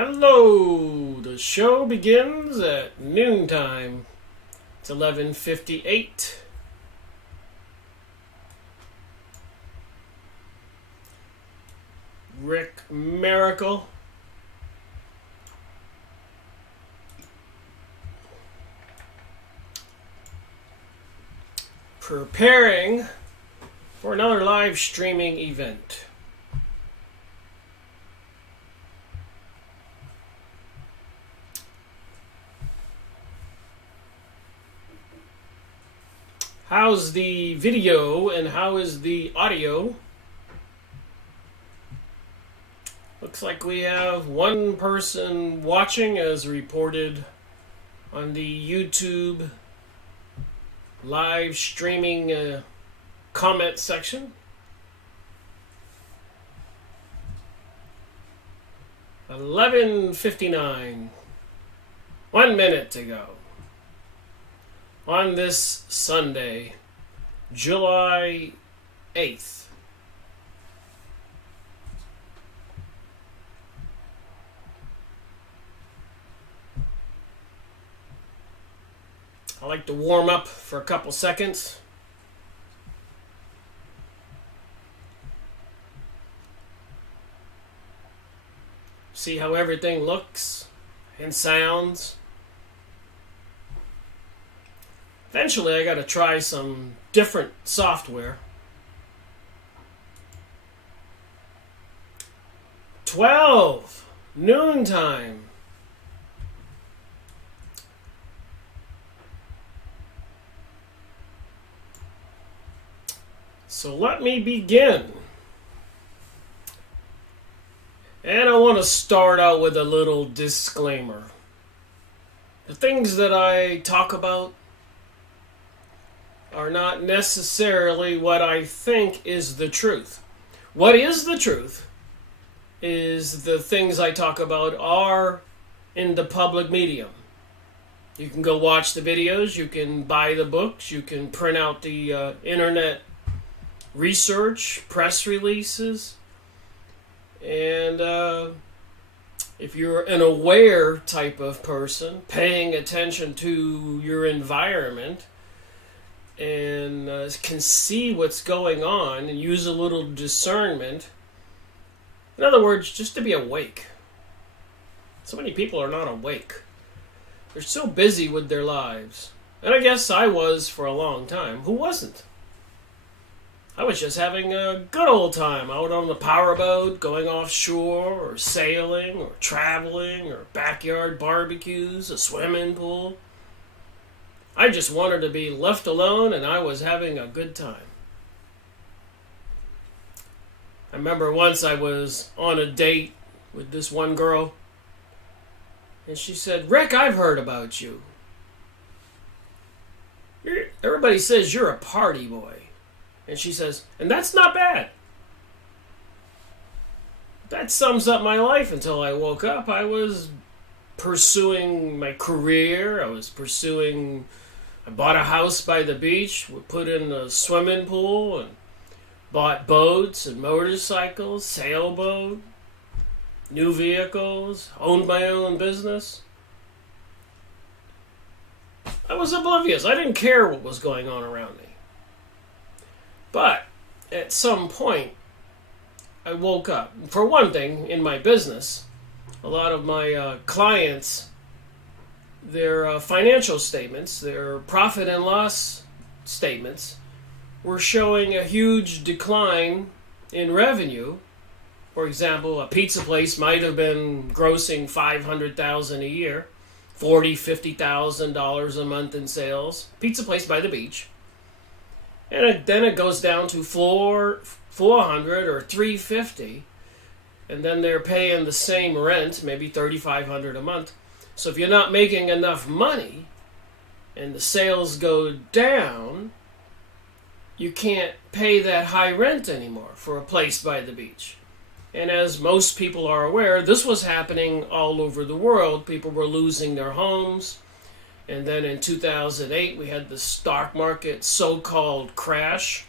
Hello! The show begins at noontime. It's 11:58. Rickmiracle. Preparing for another live streaming event. How's the video and how is the audio? Looks like we have one person watching as reported on the YouTube live streaming comment section. 11:59. 1 minute to go. On this Sunday, July 8th. I like to warm up for a couple seconds. See how everything looks and sounds. Eventually, I got to try some different software. 12 noontime. So let me begin. And I want to start out with a little disclaimer. The things that I talk about are not necessarily what I think is the truth. What is the truth is the things I talk about are in the public medium. You can go watch the videos, you can buy the books, you can print out the internet research, press releases, and if you're an aware type of person, paying attention to your environment, and can see what's going on and use a little discernment. In other words, just to be awake. So many people are not awake. They're so busy with their lives. And I guess I was for a long time. Who wasn't? I was just having a good old time out on the powerboat, going offshore, or sailing, or traveling, or backyard barbecues, a swimming pool. I just wanted to be left alone, and I was having a good time. I remember once I was on a date with this one girl, and she said, "Rick, I've heard about you. Everybody says you're a party boy." And she says, "And that's not bad. That sums up my life until I woke up. I was pursuing my career. I bought a house by the beach, put in a swimming pool, and bought boats and motorcycles, sailboat, new vehicles, owned my own business." I was oblivious. I didn't care what was going on around me. But at some point, I woke up. For one thing, in my business, a lot of my clients, their financial statements, their profit and loss statements, were showing a huge decline in revenue. For example, a pizza place might have been grossing $500,000 a year, $50,000 a month in sales. Pizza place by the beach. And then it goes down to $400 or $350, and then they're paying the same rent, maybe $3,500 a month. So if you're not making enough money, and the sales go down, you can't pay that high rent anymore for a place by the beach. And as most people are aware, this was happening all over the world. People were losing their homes. And then in 2008, we had the stock market so-called crash.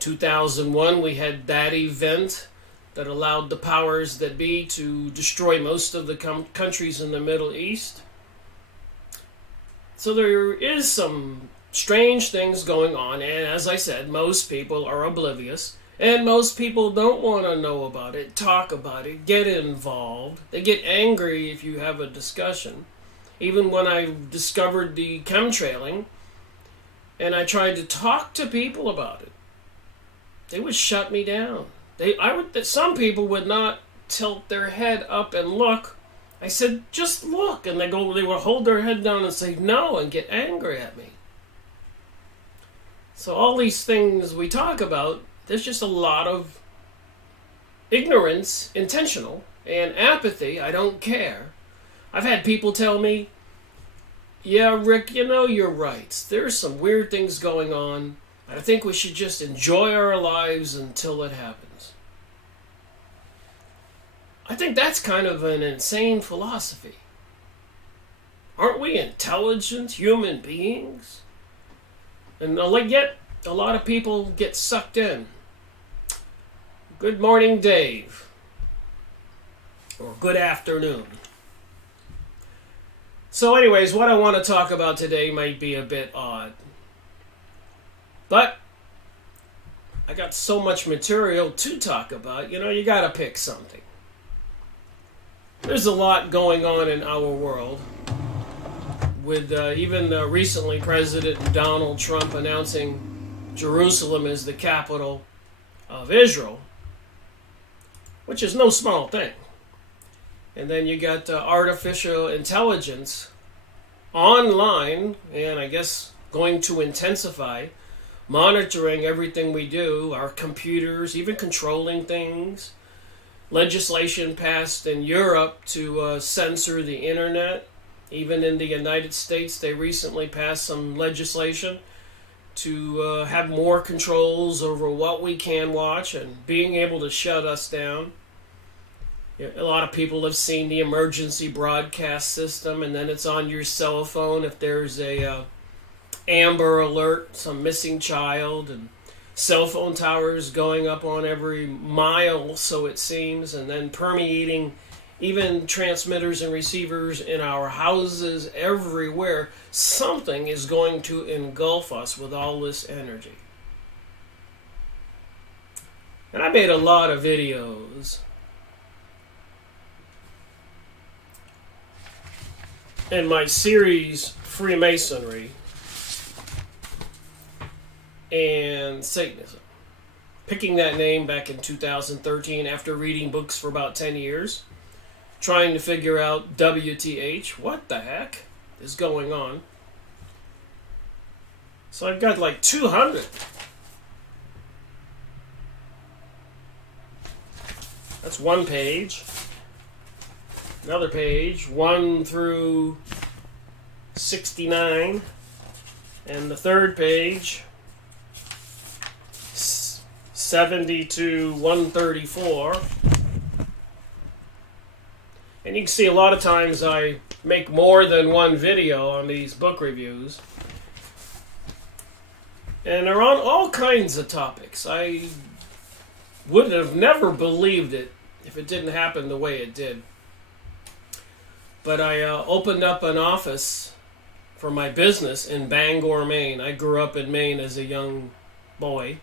2001, we had that event that allowed the powers that be to destroy most of the countries in the Middle East. So there is some strange things going on, and as I said, most people are oblivious, and most people don't want to know about it, talk about it, get involved. They get angry if you have a discussion. Even when I discovered the chemtrailing, and I tried to talk to people about it, they would shut me down. Some people would not tilt their head up and look. I said, just look. And they would hold their head down and say no and get angry at me. So all these things we talk about, there's just a lot of ignorance, intentional, and apathy. I don't care. I've had people tell me, yeah, Rick, you're right. There's some weird things going on. I think we should just enjoy our lives until it happens. I think that's kind of an insane philosophy. Aren't we intelligent human beings? And yet, a lot of people get sucked in. Good morning, Dave. Or good afternoon. So anyways, what I want to talk about today might be a bit odd. But I got so much material to talk about, you got to pick something. There's a lot going on in our world, with even recently President Donald Trump announcing Jerusalem is the capital of Israel, which is no small thing. And then you got artificial intelligence online, and I guess going to intensify, monitoring everything we do, our computers, even controlling things. Legislation passed in Europe to censor the internet. Even in the United States, they recently passed some legislation to have more controls over what we can watch and being able to shut us down. A lot of people have seen the emergency broadcast system, and then it's on your cell phone if there's a Amber Alert, some missing child, and cell phone towers going up on every mile, so it seems, and then permeating even transmitters and receivers in our houses everywhere. Something is going to engulf us with all this energy. And I made a lot of videos in my series Freemasonry and Satanism. Picking that name back in 2013 after reading books for about 10 years. Trying to figure out WTH, what the heck is going on. So I've got like 200. That's one page. Another page, 1 through 69. And the third page, 70 to 134. And you can see a lot of times I make more than one video on these book reviews. And they're on all kinds of topics. I would have never believed it if it didn't happen the way it did. But I opened up an office for my business in Bangor, Maine. I grew up in Maine as a young boy.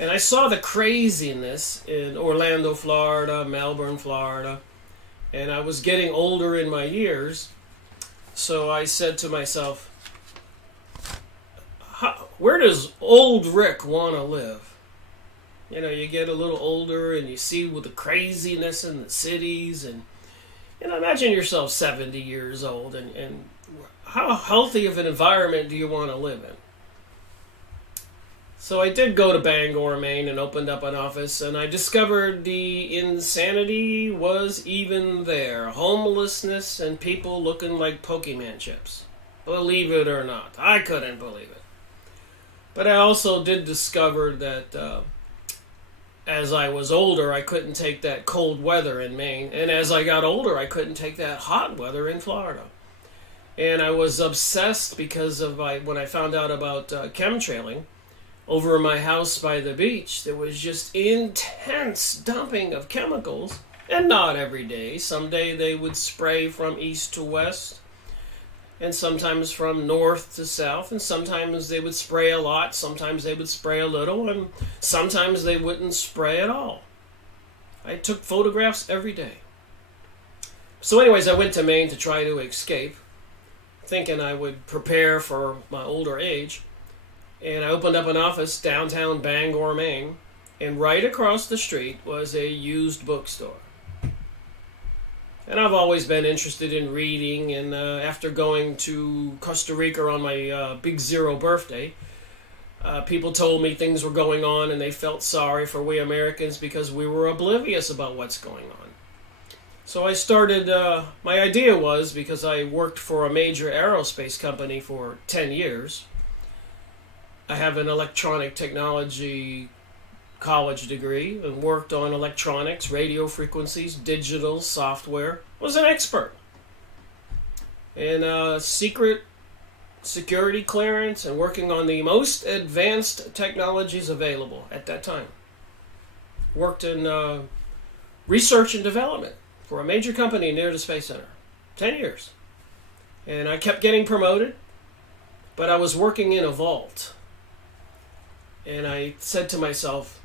And I saw the craziness in Orlando, Florida, Melbourne, Florida. And I was getting older in my years. So I said to myself, where does old Rick want to live? You get a little older and you see with the craziness in the cities. And imagine yourself 70 years old. And how healthy of an environment do you want to live in? So I did go to Bangor, Maine, and opened up an office, and I discovered the insanity was even there. Homelessness and people looking like Pokemon chips. Believe it or not. I couldn't believe it. But I also did discover that as I was older, I couldn't take that cold weather in Maine, and as I got older, I couldn't take that hot weather in Florida. And I was obsessed because of when I found out about chemtrailing. over my house by the beach, there was just intense dumping of chemicals. And not every day. Someday they would spray from east to west, and sometimes from north to south, and sometimes they would spray a lot, sometimes they would spray a little, and sometimes they wouldn't spray at all. I took photographs every day. So anyways, I went to Maine to try to escape, thinking I would prepare for my older age. And I opened up an office downtown Bangor, Maine, and right across the street was a used bookstore. And I've always been interested in reading, and after going to Costa Rica on my Big Zero birthday, people told me things were going on and they felt sorry for we Americans because we were oblivious about what's going on. So I started, my idea was, because I worked for a major aerospace company for 10 years, I have an electronic technology college degree and worked on electronics, radio frequencies, digital software, was an expert in secret security clearance and working on the most advanced technologies available at that time. Worked in research and development for a major company near the Space Center. 10 years. And I kept getting promoted, but I was working in a vault. And I said to myself,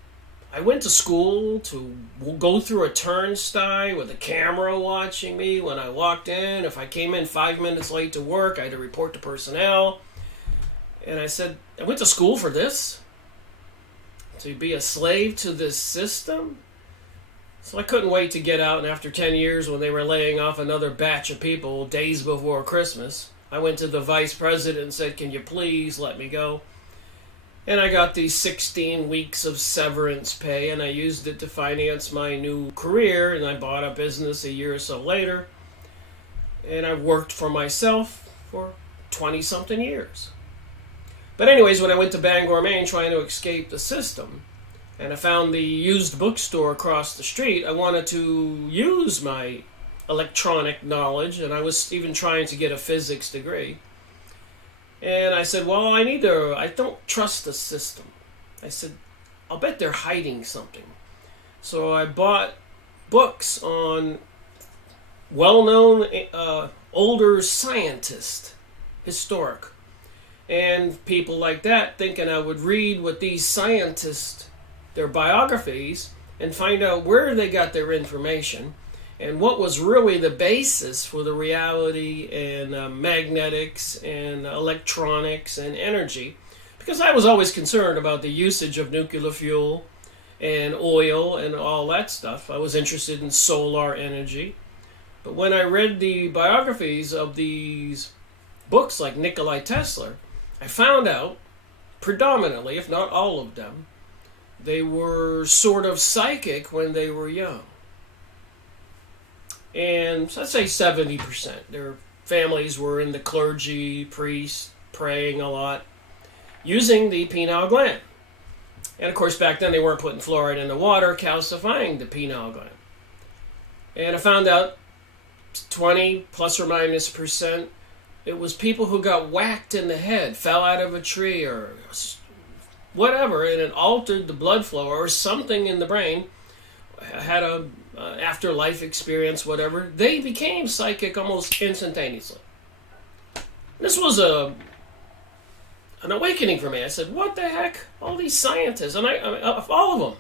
I went to school to go through a turnstile with a camera watching me when I walked in. If I came in 5 minutes late to work, I had to report to personnel. And I said, I went to school for this? To be a slave to this system? So I couldn't wait to get out, and after 10 years when they were laying off another batch of people days before Christmas, I went to the vice president and said, can you please let me go? And I got these 16 weeks of severance pay, and I used it to finance my new career, and I bought a business a year or so later, and I worked for myself for 20-something years. But anyways, when I went to Bangor, Maine, trying to escape the system, and I found the used bookstore across the street, I wanted to use my electronic knowledge, and I was even trying to get a physics degree. And I said, well, I don't trust the system. I said, I'll bet they're hiding something. So I bought books on well-known older scientists, historic, and people like that, thinking I would read what these scientists, their biographies, and find out where they got their information and what was really the basis for the reality and magnetics and electronics and energy. Because I was always concerned about the usage of nuclear fuel and oil and all that stuff. I was interested in solar energy. But when I read the biographies of these books like Nikola Tesla, I found out, predominantly, if not all of them, they were sort of psychic when they were young. And so I'd say 70%. Their families were in the clergy, priests, praying a lot, using the pineal gland. And of course, back then they weren't putting fluoride in the water, calcifying the pineal gland. And I found out 20 plus or minus percent, it was people who got whacked in the head, fell out of a tree or whatever, and it altered the blood flow or something in the brain, had a afterlife experience, whatever. They became psychic almost instantaneously. This was an awakening for me. I said, what the heck? All these scientists, and all of them.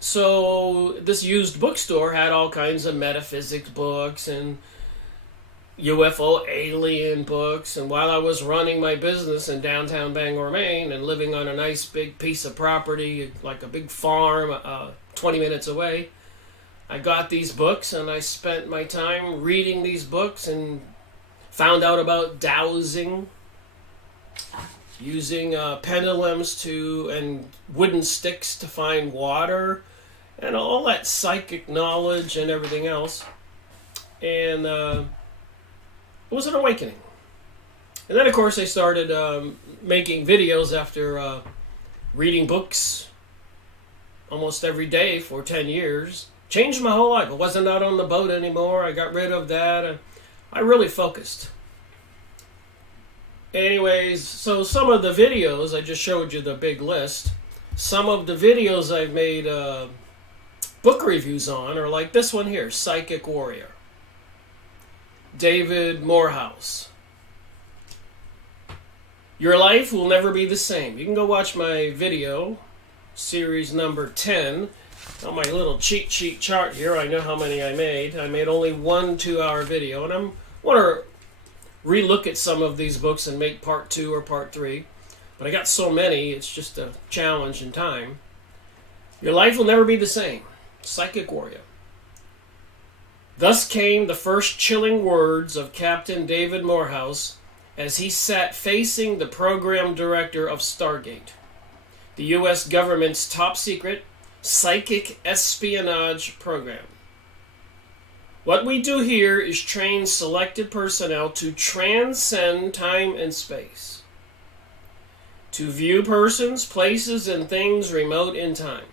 So this used bookstore had all kinds of metaphysics books and UFO alien books, and while I was running my business in downtown Bangor, Maine, and living on a nice big piece of property, like a big farm 20 minutes away, I got these books, and I spent my time reading these books and found out about dowsing, using pendulums and wooden sticks to find water, and all that psychic knowledge and everything else. And it was an awakening. And then, of course, I started making videos after reading books almost every day for 10 years. Changed my whole life. I wasn't out on the boat anymore. I got rid of that. I really focused. Anyways, so some of the videos, I just showed you the big list. Some of the videos I've made book reviews on are like this one here, Psychic Warrior. David Morehouse. Your life will never be the same. You can go watch my video, series number 10. On my little cheat sheet chart here, I know how many I made. I made only one 2-hour video, and I want to relook at some of these books and make part 2 or part 3. But I got so many, it's just a challenge in time. Your life will never be the same. Psychic Warrior. Thus came the first chilling words of Captain David Morehouse as he sat facing the program director of Stargate, the U.S. government's top-secret psychic espionage program. What we do here is train selected personnel to transcend time and space, to view persons, places, and things remote in time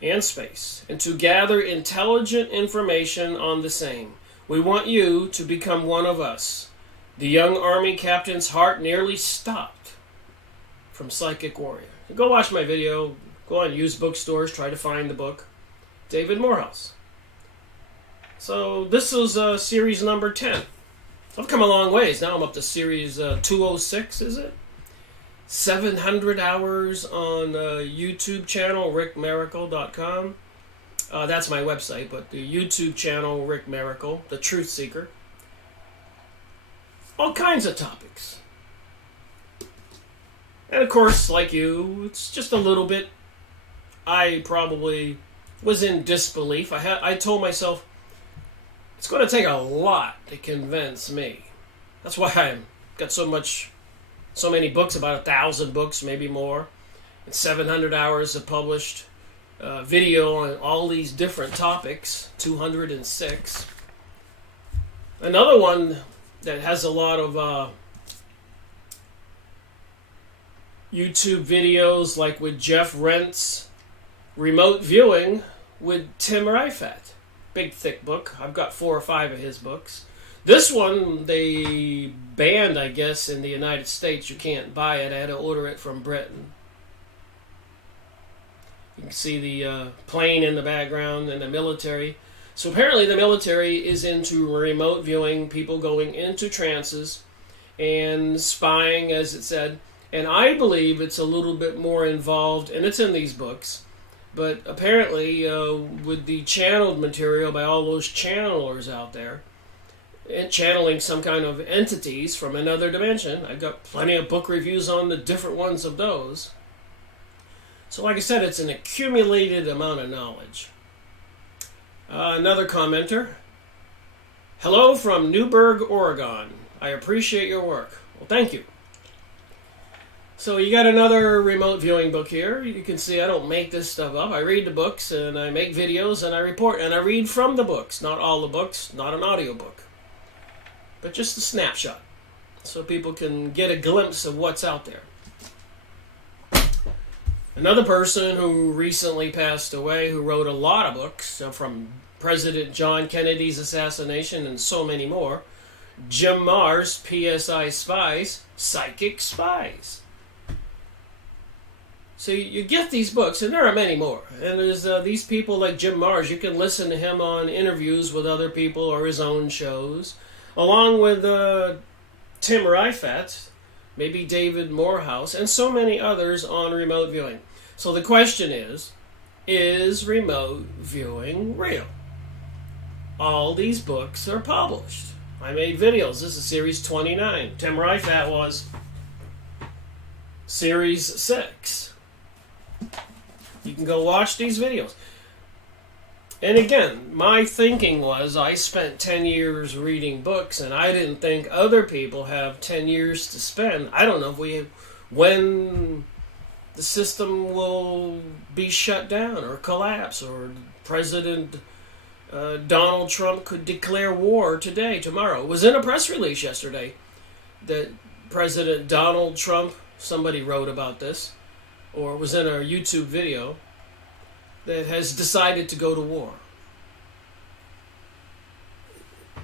and space, and to gather intelligent information on the same. We want you to become one of us. The young Army captain's heart nearly stopped from Psychic Warrior. Go watch my video. Go on used bookstores. Try to find the book. David Morehouse. So this is series number 10. I've come a long ways. Now I'm up to series 206, is it? 700 hours on YouTube channel, rickmiracle.com. That's my website, but the YouTube channel, Rick Miracle, the Truth Seeker. All kinds of topics. And of course, like you, it's just a little bit. I probably was in disbelief. I told myself, it's going to take a lot to convince me. That's why I've got so many books, about 1,000 books, maybe more, and 700 hours of published video on all these different topics, 206. Another one that has a lot of YouTube videos, like with Jeff Rent's Remote Viewing with Tim Rifat. Big, thick book. I've got 4 or 5 of his books. This one, they banned, I guess, in the United States. You can't buy it. I had to order it from Britain. You can see the plane in the background and the military. So apparently the military is into remote viewing, people going into trances and spying, as it said. And I believe it's a little bit more involved, and it's in these books. But apparently, with the channeled material by all those channelers out there, and channeling some kind of entities from another dimension, I've got plenty of book reviews on the different ones of those. So like I said, it's an accumulated amount of knowledge. Another commenter. Hello from Newberg, Oregon. I appreciate your work. Well, thank you. So you got another remote viewing book here. You can see I don't make this stuff up. I read the books and I make videos and I report and I read from the books. Not all the books, not an audiobook, but just a snapshot so people can get a glimpse of what's out there. Another person who recently passed away, who wrote a lot of books, from President John Kennedy's assassination and so many more, Jim Marrs, PSI Spies, Psychic Spies. So you get these books, and there are many more. And there's these people like Jim Marrs. You can listen to him on interviews with other people or his own shows, along with Tim Rifat, maybe David Morehouse, and so many others on remote viewing. So the question is remote viewing real? All these books are published. I made videos. This is series 29. Tim Rifat was series 6. You can go watch these videos. And again, my thinking was I spent 10 years reading books, and I didn't think other people have 10 years to spend. I don't know when the system will be shut down or collapse, or President Donald Trump could declare war today, tomorrow. It was in a press release yesterday that President Donald Trump, somebody wrote about this, or it was in a YouTube video, that has decided to go to war.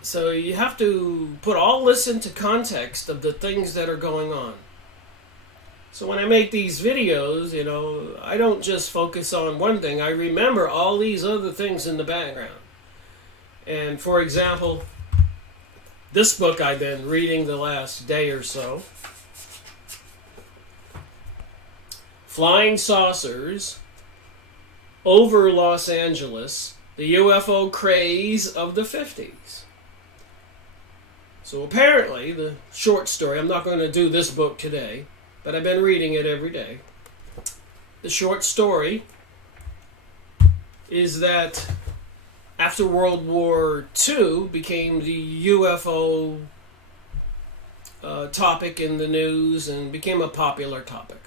So you have to put all this into context of the things that are going on. So when I make these videos, I don't just focus on one thing. I remember all these other things in the background. And for example, this book I've been reading the last day or so, Flying Saucers Over Los Angeles, the UFO Craze of the 50s. So apparently, the short story, I'm not going to do this book today, but I've been reading it every day. The short story is that after World War II became the UFO topic in the news and became a popular topic.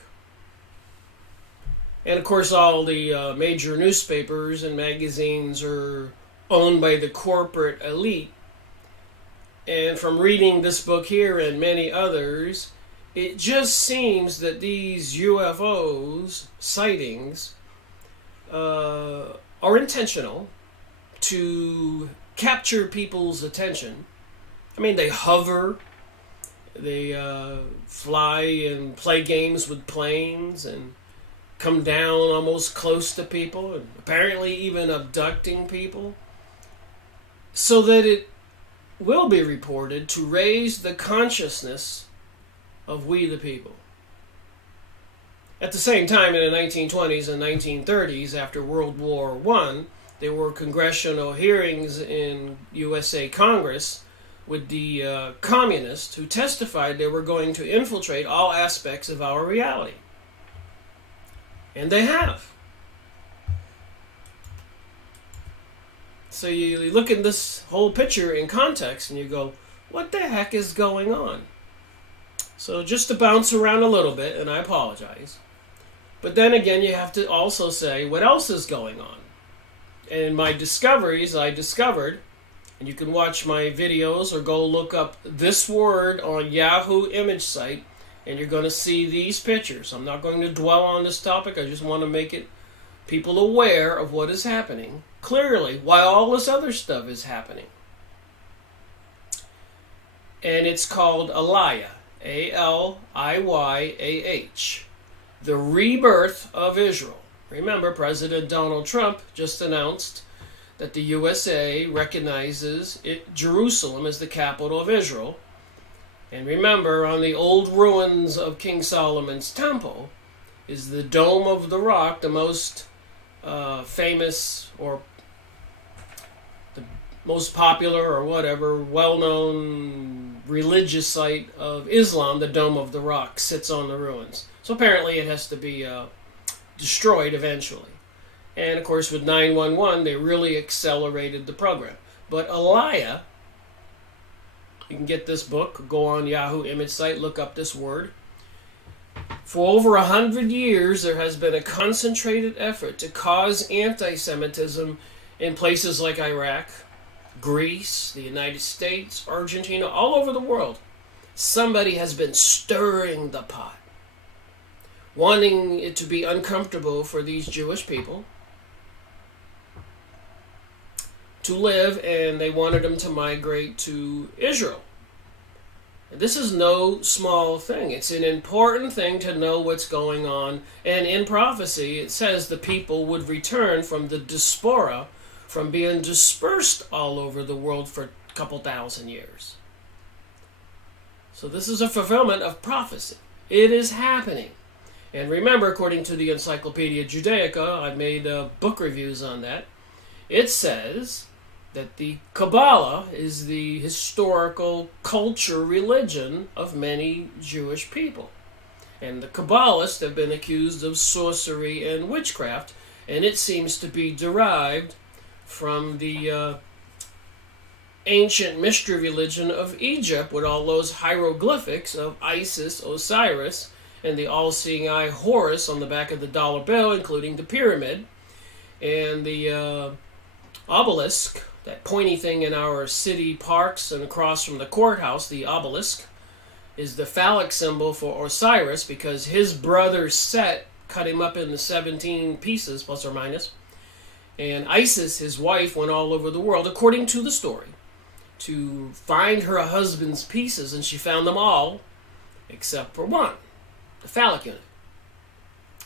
And of course all the major newspapers and magazines are owned by the corporate elite. And from reading this book here and many others, it just seems that these UFOs, sightings, are intentional to capture people's attention. I mean, they hover, they fly and play games with planes and come down almost close to people, and apparently even abducting people, so that it will be reported to raise the consciousness of we the people. At the same time, in the 1920s and 1930s, after World War I, there were congressional hearings in USA Congress with the communists who testified they were going to infiltrate all aspects of our reality. And they have. So you look at this whole picture in context and you go, what the heck is going on? So just to bounce around a little bit, and I apologize, but then again you have to also say what else is going on. And in my discoveries, I discovered, and you can watch my videos or go look up this word on Yahoo image site, and you're going to see these pictures. I'm not going to dwell on this topic. I just want to make it people aware of what is happening clearly while all this other stuff is happening. And it's called Aliyah, A-L-I-Y-A-H, the rebirth of Israel. Remember, President Donald Trump just announced that the USA recognizes Jerusalem as the capital of Israel. And remember, on the old ruins of King Solomon's temple is the Dome of the Rock, the most famous or the most popular or whatever, well-known religious site of Islam. The Dome of the Rock sits on the ruins. So apparently it has to be destroyed eventually. And of course with 9/11 they really accelerated the program. But Aliyah, you can get this book, go on Yahoo image site, look up this word. For over 100 years, there has been a concentrated effort to cause anti-Semitism in places like Iraq, Greece, the United States, Argentina, all over the world. Somebody has been stirring the pot, wanting it to be uncomfortable for these Jewish people to live, and they wanted them to migrate to Israel. This is no small thing. It's an important thing to know what's going on. And in prophecy, it says the people would return from the diaspora, from being dispersed all over the world for a couple thousand years. So this is a fulfillment of prophecy. It is happening. And remember, according to the Encyclopedia Judaica, I've made book reviews on that, it says that the Kabbalah is the historical culture religion of many Jewish people. And the Kabbalists have been accused of sorcery and witchcraft, and it seems to be derived from the ancient mystery religion of Egypt with all those hieroglyphics of Isis, Osiris, and the all-seeing eye Horus on the back of the dollar bill, including the pyramid, and the obelisk, that pointy thing in our city parks and across from the courthouse. The obelisk is the phallic symbol for Osiris because his brother Set cut him up into 17 pieces, plus or minus. And Isis, his wife, went all over the world, according to the story, to find her husband's pieces, and she found them all except for one, the phallic unit.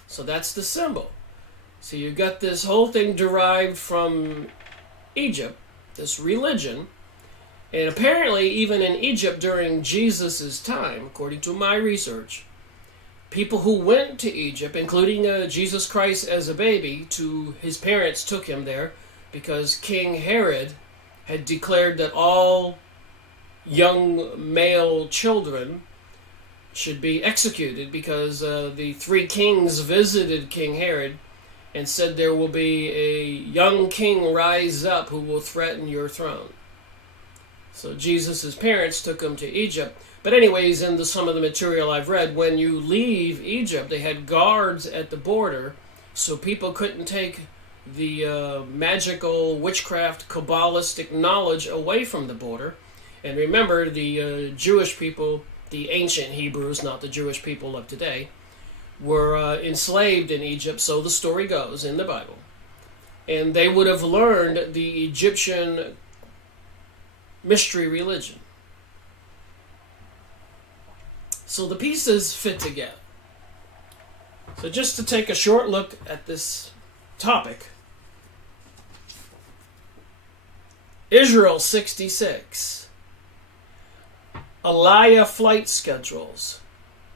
So that's the symbol. So you've got this whole thing derived from Egypt, this religion, and apparently even in Egypt during Jesus' time, according to my research, people who went to Egypt, including Jesus Christ as a baby, his parents took him there because King Herod had declared that all young male children should be executed because the three kings visited King Herod and said there will be a young king rise up who will threaten your throne. So Jesus' parents took him to Egypt. But anyways, in some of the material I've read, when you leave Egypt, they had guards at the border so people couldn't take the magical, witchcraft, Kabbalistic knowledge away from the border. And remember, the Jewish people, the ancient Hebrews, not the Jewish people of today, were enslaved in Egypt, so the story goes in the Bible. And they would have learned the Egyptian mystery religion. So the pieces fit together. So just to take a short look at this topic, Israel 66, Aliyah flight schedules.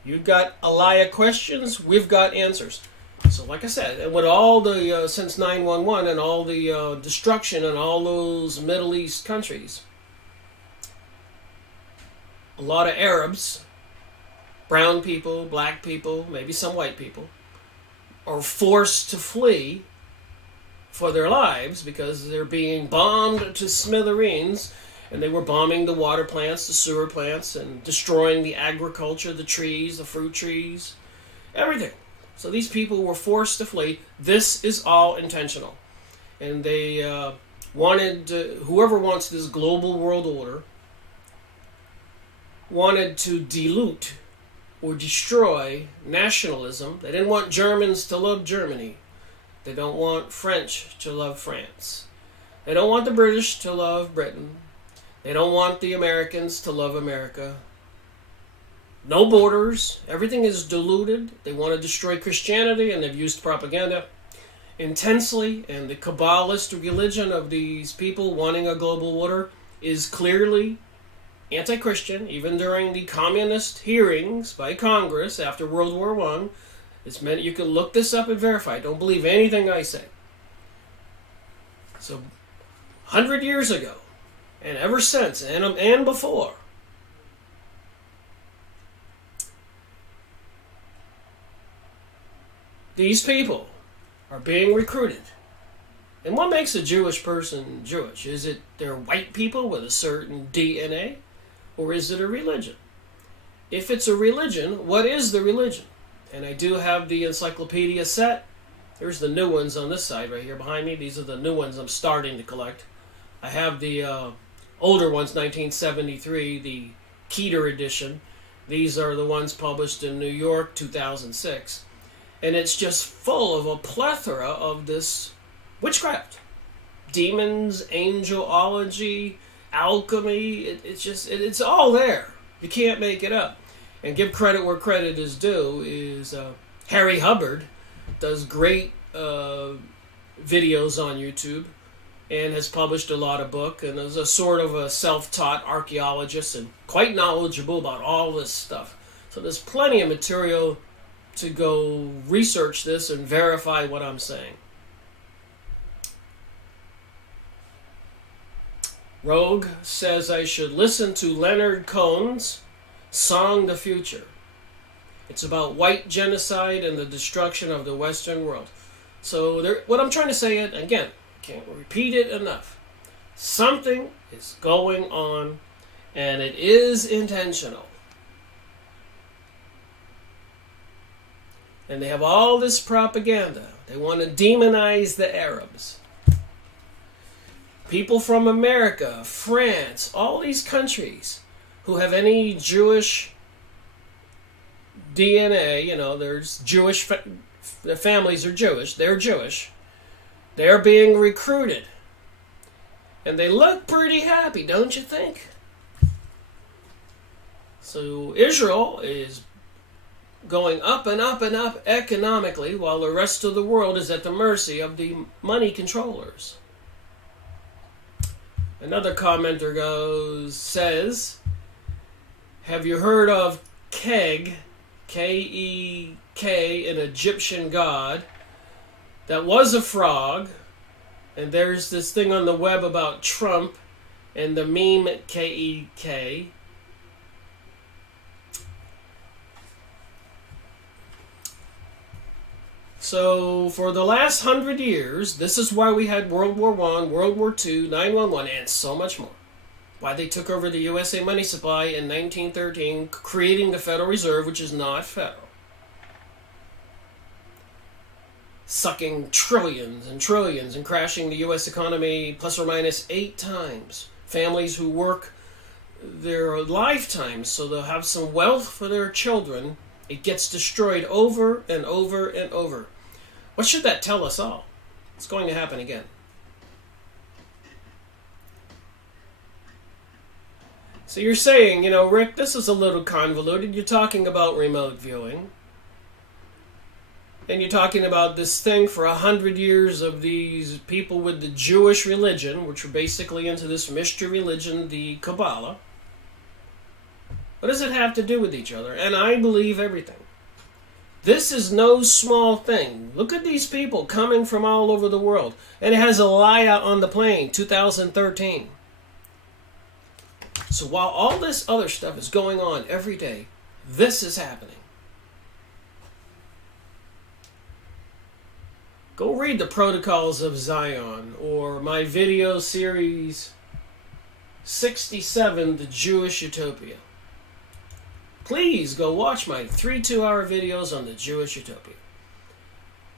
You've got Aliyah questions, we've got answers. So like I said, and with all the, since 9/11 and all the destruction in all those Middle East countries, a lot of Arabs, brown people, black people, maybe some white people, are forced to flee for their lives because they're being bombed to smithereens, and they were bombing the water plants, the sewer plants, and destroying the agriculture, the trees, the fruit trees, everything. So these people were forced to flee. This is all intentional. And they wanted, whoever wants this global world order, wanted to dilute or destroy nationalism. They didn't want Germans to love Germany. They don't want French to love France. They don't want the British to love Britain. They don't want the Americans to love America. No borders. Everything is diluted. They want to destroy Christianity, and they've used propaganda intensely. And the Kabbalist religion of these people wanting a global order is clearly anti-Christian. Even during the communist hearings by Congress after World War I, it's meant, you can look this up and verify. Don't believe anything I say. So, 100 years ago, and ever since, and before, these people are being recruited. And what makes a Jewish person Jewish? Is it they're white people with a certain DNA? Or is it a religion? If it's a religion, what is the religion? And I do have the encyclopedia set. There's the new ones on this side right here behind me. These are the new ones I'm starting to collect. I have the older ones, 1973, the Keter edition. These are the ones published in New York, 2006. And it's just full of a plethora of this witchcraft. Demons, angelology, alchemy. It's all there. You can't make it up. And give credit where credit is due is Harry Hubbard does great videos on YouTube and has published a lot of books, and is a sort of a self-taught archaeologist and quite knowledgeable about all this stuff. So there's plenty of material to go research this and verify what I'm saying. Rogue says I should listen to Leonard Cohen's Song the Future. It's about white genocide and the destruction of the Western world. So what I'm trying to say, again, can't repeat it enough. Something is going on, and it is intentional. And they have all this propaganda. They want to demonize the Arabs. People from America, France, all these countries who have any Jewish DNA, there's Jewish, their families are Jewish, they're Jewish. They're being recruited. And they look pretty happy, don't you think? So Israel is going up and up and up economically, while the rest of the world is at the mercy of the money controllers. Another commenter says, have you heard of Keg, K-E-K, an Egyptian god that was a frog? And there's this thing on the web about Trump and the meme K-E-K. So for the last 100 years, this is why we had World War I, World War II, 9/11, and so much more. Why they took over the USA money supply in 1913, creating the Federal Reserve, which is not federal. Sucking trillions and trillions and crashing the U.S. economy plus or minus 8 times. Families who work their lifetimes so they'll have some wealth for their children, it gets destroyed over and over and over. What should that tell us all? It's going to happen again. So you're saying, Rick, this is a little convoluted. You're talking about remote viewing. And you're talking about this thing for 100 years of these people with the Jewish religion, which are basically into this mystery religion, the Kabbalah. What does it have to do with each other? And I believe everything. This is no small thing. Look at these people coming from all over the world. And it has Aliyah on the plane, 2013. So while all this other stuff is going on every day, this is happening. Go read the Protocols of Zion or my video series 67, The Jewish Utopia. Please go watch my 3 2-hour videos on the Jewish Utopia.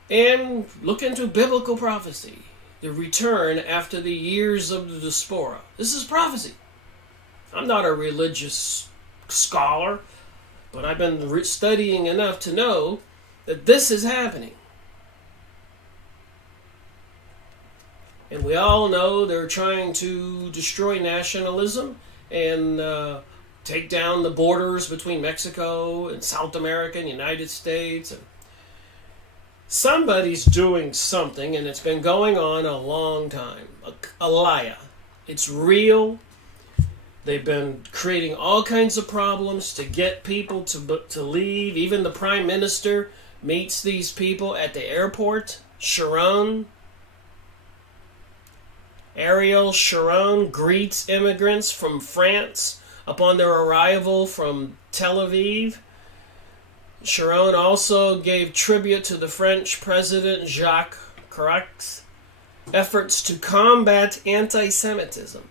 And look into biblical prophecy, the return after the years of the diaspora. This is prophecy. I'm not a religious scholar, but I've been studying enough to know that this is happening. And we all know they're trying to destroy nationalism and take down the borders between Mexico and South America and the United States. And somebody's doing something, and it's been going on a long time. Aliyah. It's real. They've been creating all kinds of problems to get people to leave. Even the Prime Minister meets these people at the airport. Ariel Sharon greets immigrants from France upon their arrival from Tel Aviv. Sharon also gave tribute to the French President Jacques Chirac's efforts to combat anti-Semitism.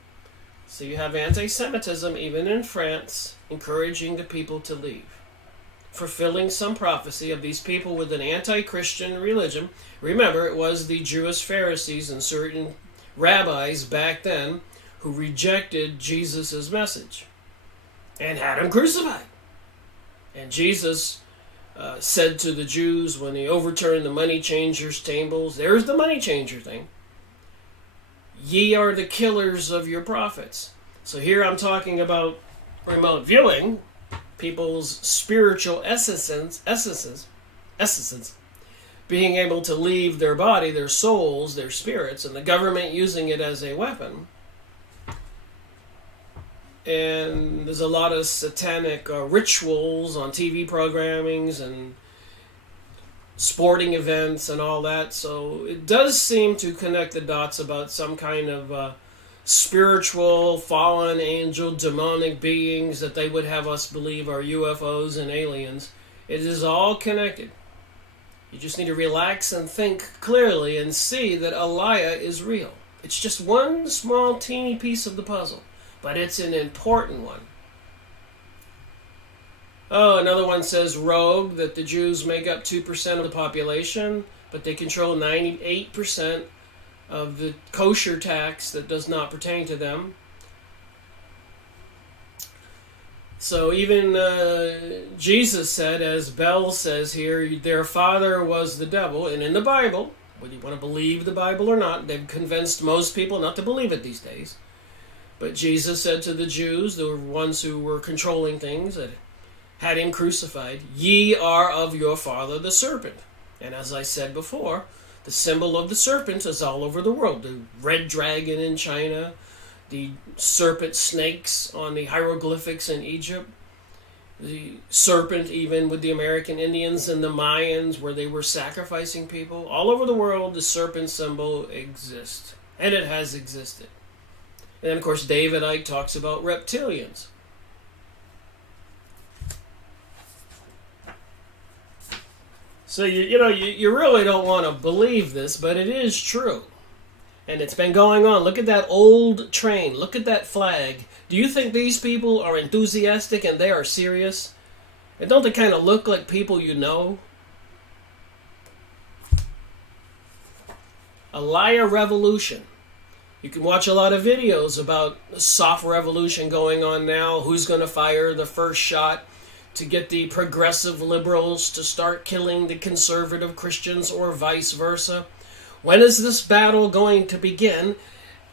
So you have anti-Semitism even in France, encouraging the people to leave, fulfilling some prophecy of these people with an anti-Christian religion. Remember, it was the Jewish Pharisees and certain rabbis back then who rejected Jesus' message and had him crucified. And Jesus said to the Jews when he overturned the money changers' tables, there's the money changer thing, ye are the killers of your prophets. So here I'm talking about remote viewing, people's spiritual essences, being able to leave their body, their souls, their spirits, and the government using it as a weapon. And there's a lot of satanic rituals on TV programmings and sporting events and all that. So it does seem to connect the dots about some kind of spiritual, fallen angel, demonic beings that they would have us believe are UFOs and aliens. It is all connected. You just need to relax and think clearly and see that Aliyah is real. It's just one small teeny piece of the puzzle, but it's an important one. Oh, another one says rogue, that the Jews make up 2% of the population, but they control 98% of the kosher tax that does not pertain to them. So even Jesus said, as Bell says here, their father was the devil. And in the Bible, whether you want to believe the Bible or not. They've convinced most people not to believe it these days. But Jesus said to the Jews, the ones who were controlling things, that had him crucified, "Ye are of your father the serpent." And as I said before, the symbol of the serpent is all over the world. The red dragon in China, the serpent snakes on the hieroglyphics in Egypt, the serpent even with the American Indians and the Mayans where they were sacrificing people. All over the world, the serpent symbol exists. And it has existed. And then, of course, David Icke talks about reptilians. So, you really don't want to believe this, but it is true. And it's been going on. Look at that old train. Look at that flag. Do you think these people are enthusiastic and they are serious? And don't they kind of look like people you know? Aliyah revolution. You can watch a lot of videos about the soft revolution going on now. Who's going to fire the first shot to get the progressive liberals to start killing the conservative Christians or vice versa? When is this battle going to begin?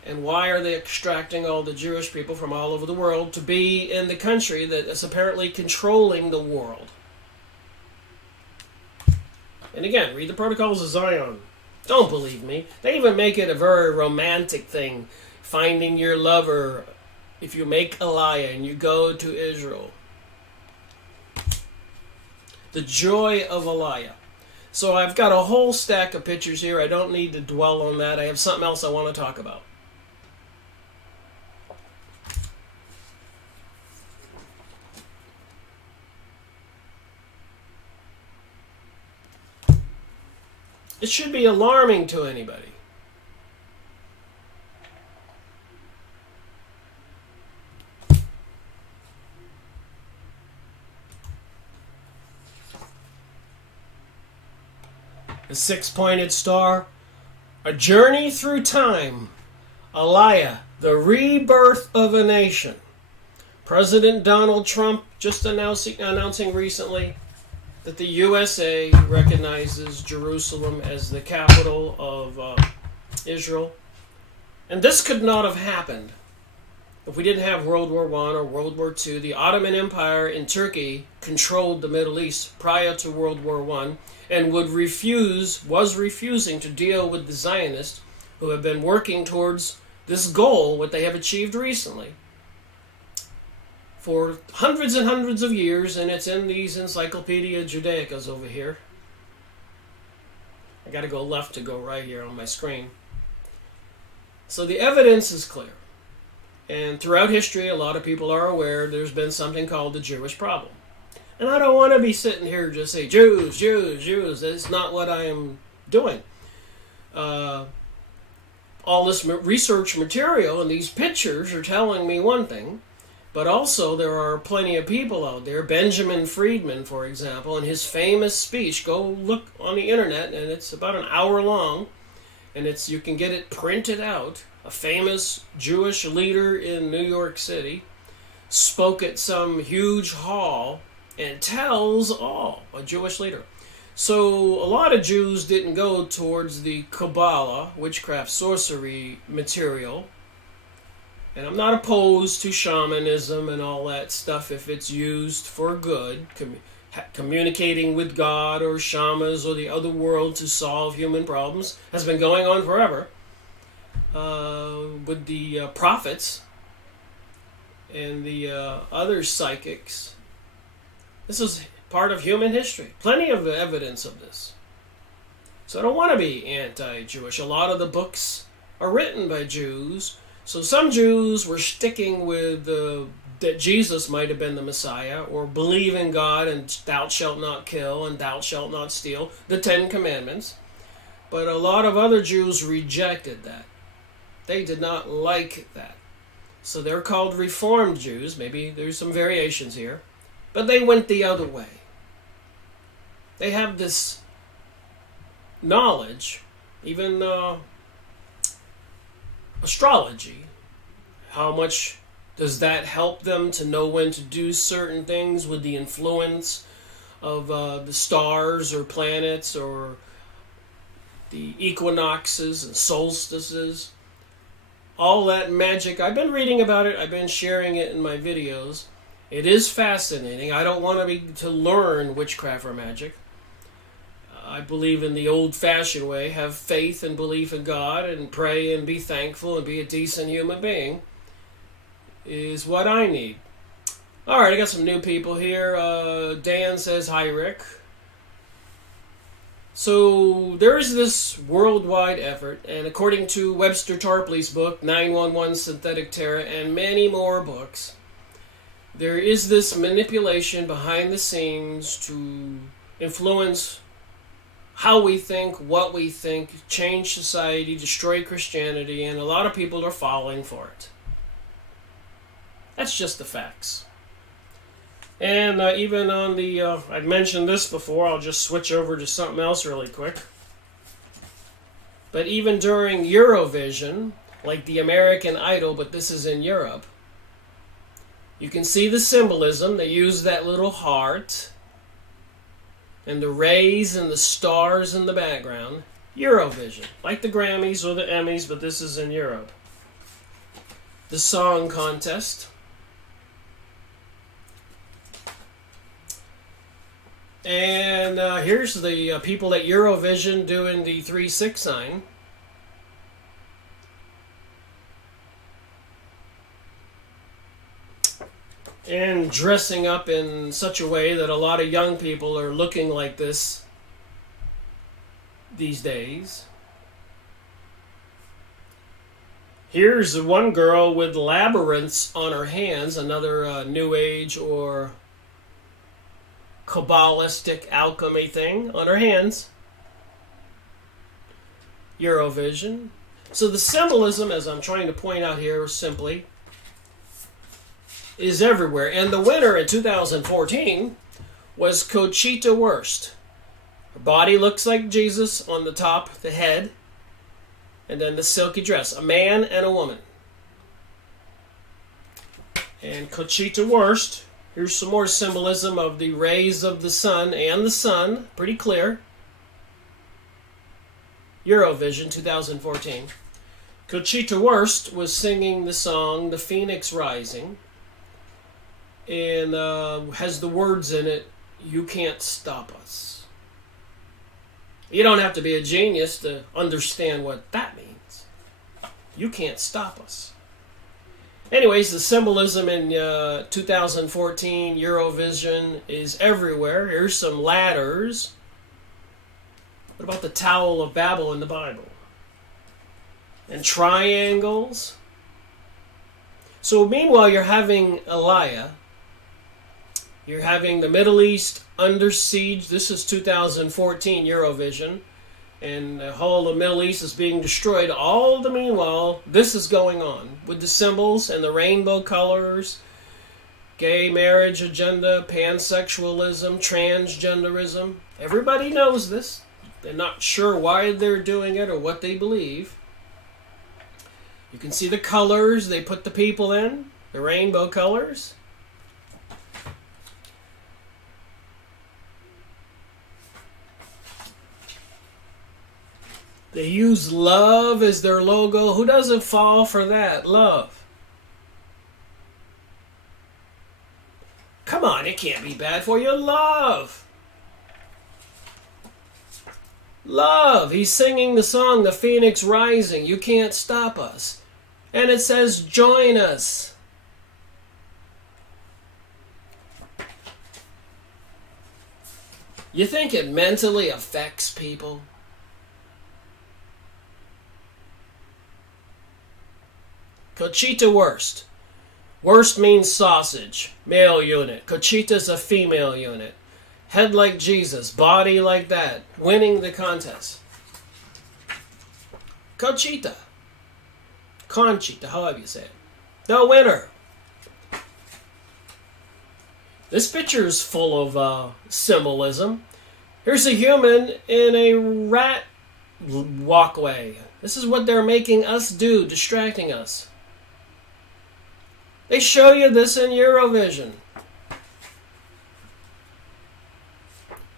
And why are they extracting all the Jewish people from all over the world to be in the country that is apparently controlling the world? And again, read the Protocols of Zion. Don't believe me. They even make it a very romantic thing. Finding your lover if you make Aliyah and you go to Israel. The joy of Aliyah. So I've got a whole stack of pictures here. I don't need to dwell on that. I have something else I want to talk about. It should be alarming to anybody. The six-pointed star, a journey through time, Aliyah, the rebirth of a nation. President Donald Trump just announcing recently that the USA recognizes Jerusalem as the capital of Israel. And this could not have happened if we didn't have World War I or World War II. The Ottoman Empire in Turkey controlled the Middle East prior to World War I and was refusing to deal with the Zionists who have been working towards this goal, what they have achieved recently, for hundreds and hundreds of years, and it's in these Encyclopedia Judaicas over here. I got to go left to go right here on my screen. So the evidence is clear. And throughout history, a lot of people are aware there's been something called the Jewish problem. And I don't want to be sitting here just say, Jews, Jews, Jews. That's not what I am doing. All this research material and these pictures are telling me one thing, but also there are plenty of people out there. Benjamin Friedman, for example, in his famous speech, go look on the internet, and it's about an hour long, and you can get it printed out. A famous Jewish leader in New York City spoke at some huge hall and tells all, a Jewish leader. So a lot of Jews didn't go towards the Kabbalah, witchcraft, sorcery material. And I'm not opposed to shamanism and all that stuff if it's used for good, communicating with God or shamans or the other world to solve human problems. Has been going on forever with the prophets and the other psychics. This is part of human history. Plenty of evidence of this. So I don't want to be anti-Jewish. A lot of the books are written by Jews. So some Jews were sticking with that Jesus might have been the Messiah, or believe in God and thou shalt not kill and thou shalt not steal, the 10 Commandments. But a lot of other Jews rejected that. They did not like that. So they're called Reformed Jews. Maybe there's some variations here. But they went the other way. They have this knowledge, even astrology. How much does that help them to know when to do certain things with the influence of the stars or planets or the equinoxes and solstices, all that magic. I've been reading about it. I've been sharing it in my videos. It is fascinating. I don't want to learn witchcraft or magic. I believe in the old-fashioned way. Have faith and belief in God and pray and be thankful and be a decent human being is what I need. All right, I got some new people here. Dan says, hi, Rick. So there's this worldwide effort, and according to Webster Tarpley's book, 911 Synthetic Terror, and many more books, there is this manipulation behind the scenes to influence how we think, what we think, change society, destroy Christianity, and a lot of people are falling for it. That's just the facts. And even on the, I've mentioned this before, I'll just switch over to something else really quick. But even during Eurovision, like the American Idol, but this is in Europe, you can see the symbolism. They use that little heart and the rays and the stars in the background. Eurovision, like the Grammys or the Emmys, but this is in Europe. The song contest. And here's the people at Eurovision doing the 3-6 sign. And dressing up in such a way that a lot of young people are looking like this these days. Here's one girl with labyrinths on her hands, another New Age or Kabbalistic alchemy thing on her hands. Eurovision. So the symbolism, as I'm trying to point out here simply, is everywhere. And the winner in 2014 was Conchita Wurst. Her body looks like Jesus on the top, the head, and then the silky dress. A man and a woman. And Conchita Wurst, here's some more symbolism of the rays of the sun and the sun. Pretty clear. Eurovision 2014. Conchita Wurst was singing the song The Phoenix Rising. And has the words in it, "You can't stop us." You don't have to be a genius to understand what that means. You can't stop us. Anyways, the symbolism in 2014 Eurovision is everywhere. Here's some ladders. What about the Tower of Babel in the Bible? And triangles. So meanwhile, you're having Aliyah. You're having the Middle East under siege. This is 2014 Eurovision. And the whole of the Middle East is being destroyed. All the meanwhile, this is going on with the symbols and the rainbow colors, gay marriage agenda, pansexualism, transgenderism. Everybody knows this. They're not sure why they're doing it or what they believe. You can see the colors they put the people in, the rainbow colors. They use love as their logo. Who doesn't fall for that? Love. Come on, it can't be bad for you. Love. Love. He's singing the song, The Phoenix Rising. You can't stop us. And it says, join us. You think it mentally affects people? Conchita Wurst. Wurst means sausage, male unit. Conchita's a female unit. Head like Jesus, body like that, winning the contest. Conchita. Conchita, however you say it. The winner. This picture is full of symbolism. Here's a human in a rat walkway. This is what they're making us do, distracting us. They show you this in Eurovision.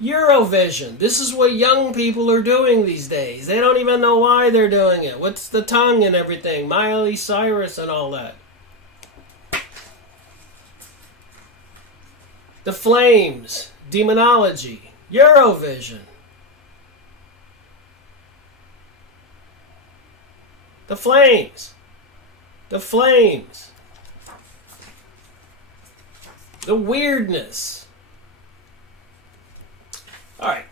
Eurovision. This is what young people are doing these days. They don't even know why they're doing it. What's the tongue and everything? Miley Cyrus and all that. The Flames. Demonology. Eurovision. The Flames. The Flames. The weirdness. Alright.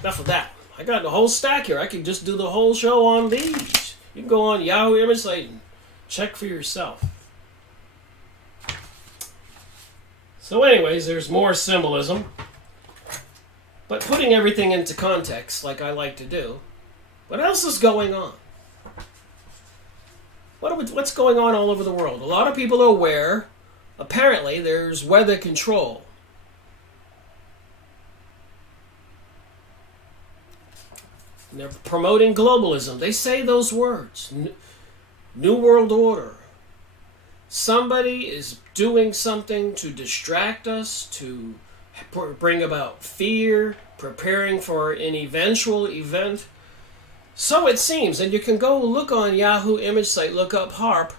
Enough of that. I got the whole stack here. I can just do the whole show on these. You can go on Yahoo Image Site and check for yourself. So anyways, there's more symbolism. But putting everything into context, like I like to do, what else is going on? What's going on all over the world? A lot of people are aware. Apparently, there's weather control. And they're promoting globalism. They say those words. New World Order. Somebody is doing something to distract us, to bring about fear, preparing for an eventual event. So it seems, and you can go look on Yahoo Image Site, look up HAARP.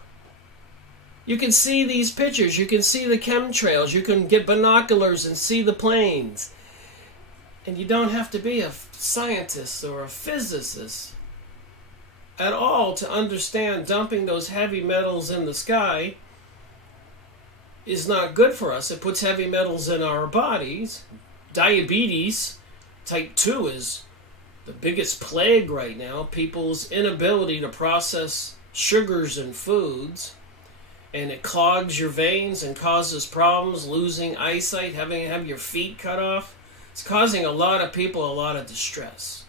You can see these pictures, you can see the Chem Trails, you can get binoculars and see the planes. And you don't have to be a scientist or a physicist at all to understand dumping those heavy metals in the sky is not good for us. It puts heavy metals in our bodies. Diabetes type 2 is the biggest plague right now. People's inability to process sugars and foods. And it clogs your veins and causes problems, losing eyesight, having to have your feet cut off. It's causing a lot of people a lot of distress.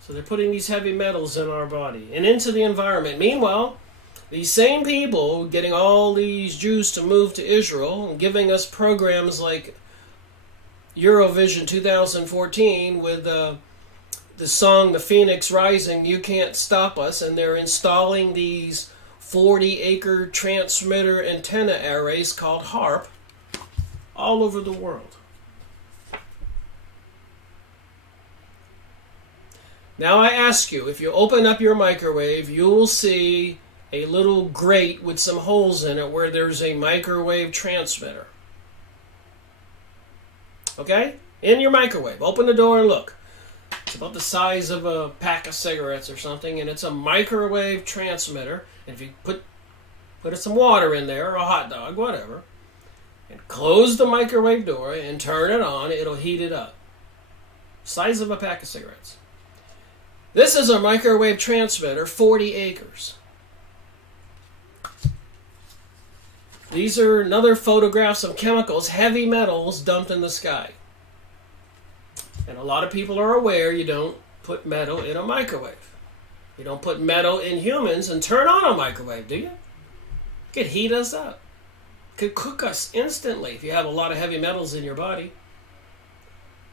So they're putting these heavy metals in our body and into the environment. Meanwhile, these same people getting all these Jews to move to Israel and giving us programs like Eurovision 2014 with the song The Phoenix Rising, You Can't Stop Us, and they're installing these 40-acre transmitter antenna arrays called HAARP all over the world. Now I ask you, if you open up your microwave, you will see a little grate with some holes in it where there's a microwave transmitter. Okay? In your microwave. Open the door and look. It's about the size of a pack of cigarettes or something, and it's a microwave transmitter. And if you put some water in there, or a hot dog, whatever, and close the microwave door and turn it on, it'll heat it up. Size of a pack of cigarettes. This is a microwave transmitter, 40 acres. These are another photographs of chemicals, heavy metals dumped in the sky. And a lot of people are aware you don't put metal in a microwave. You don't put metal in humans and turn on a microwave, do you? It could heat us up. It could cook us instantly if you have a lot of heavy metals in your body.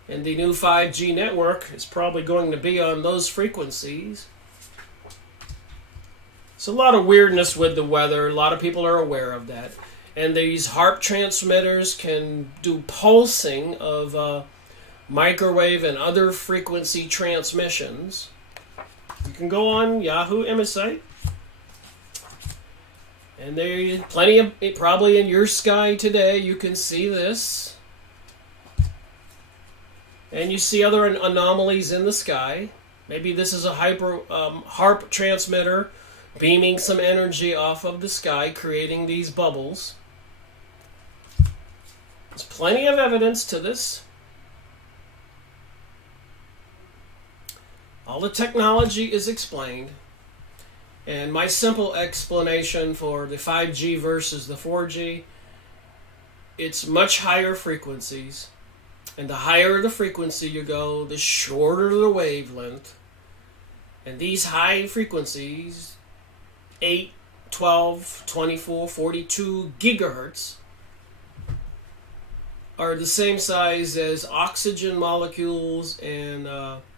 And the new 5G network is probably going to be on those frequencies. It's a lot of weirdness with the weather. A lot of people are aware of that. And these HAARP transmitters can do pulsing of microwave and other frequency transmissions. You can go on Yahoo Image Site. And there's plenty of, probably in your sky today, you can see this. And you see other anomalies in the sky. Maybe this is a HAARP transmitter beaming some energy off of the sky, creating these bubbles. There's plenty of evidence to this. All the technology is explained. And my simple explanation for the 5G versus the 4G, it's much higher frequencies. And the higher the frequency you go, the shorter the wavelength. And these high frequencies, 8, 12, 24, 42 gigahertz, are the same size as oxygen molecules and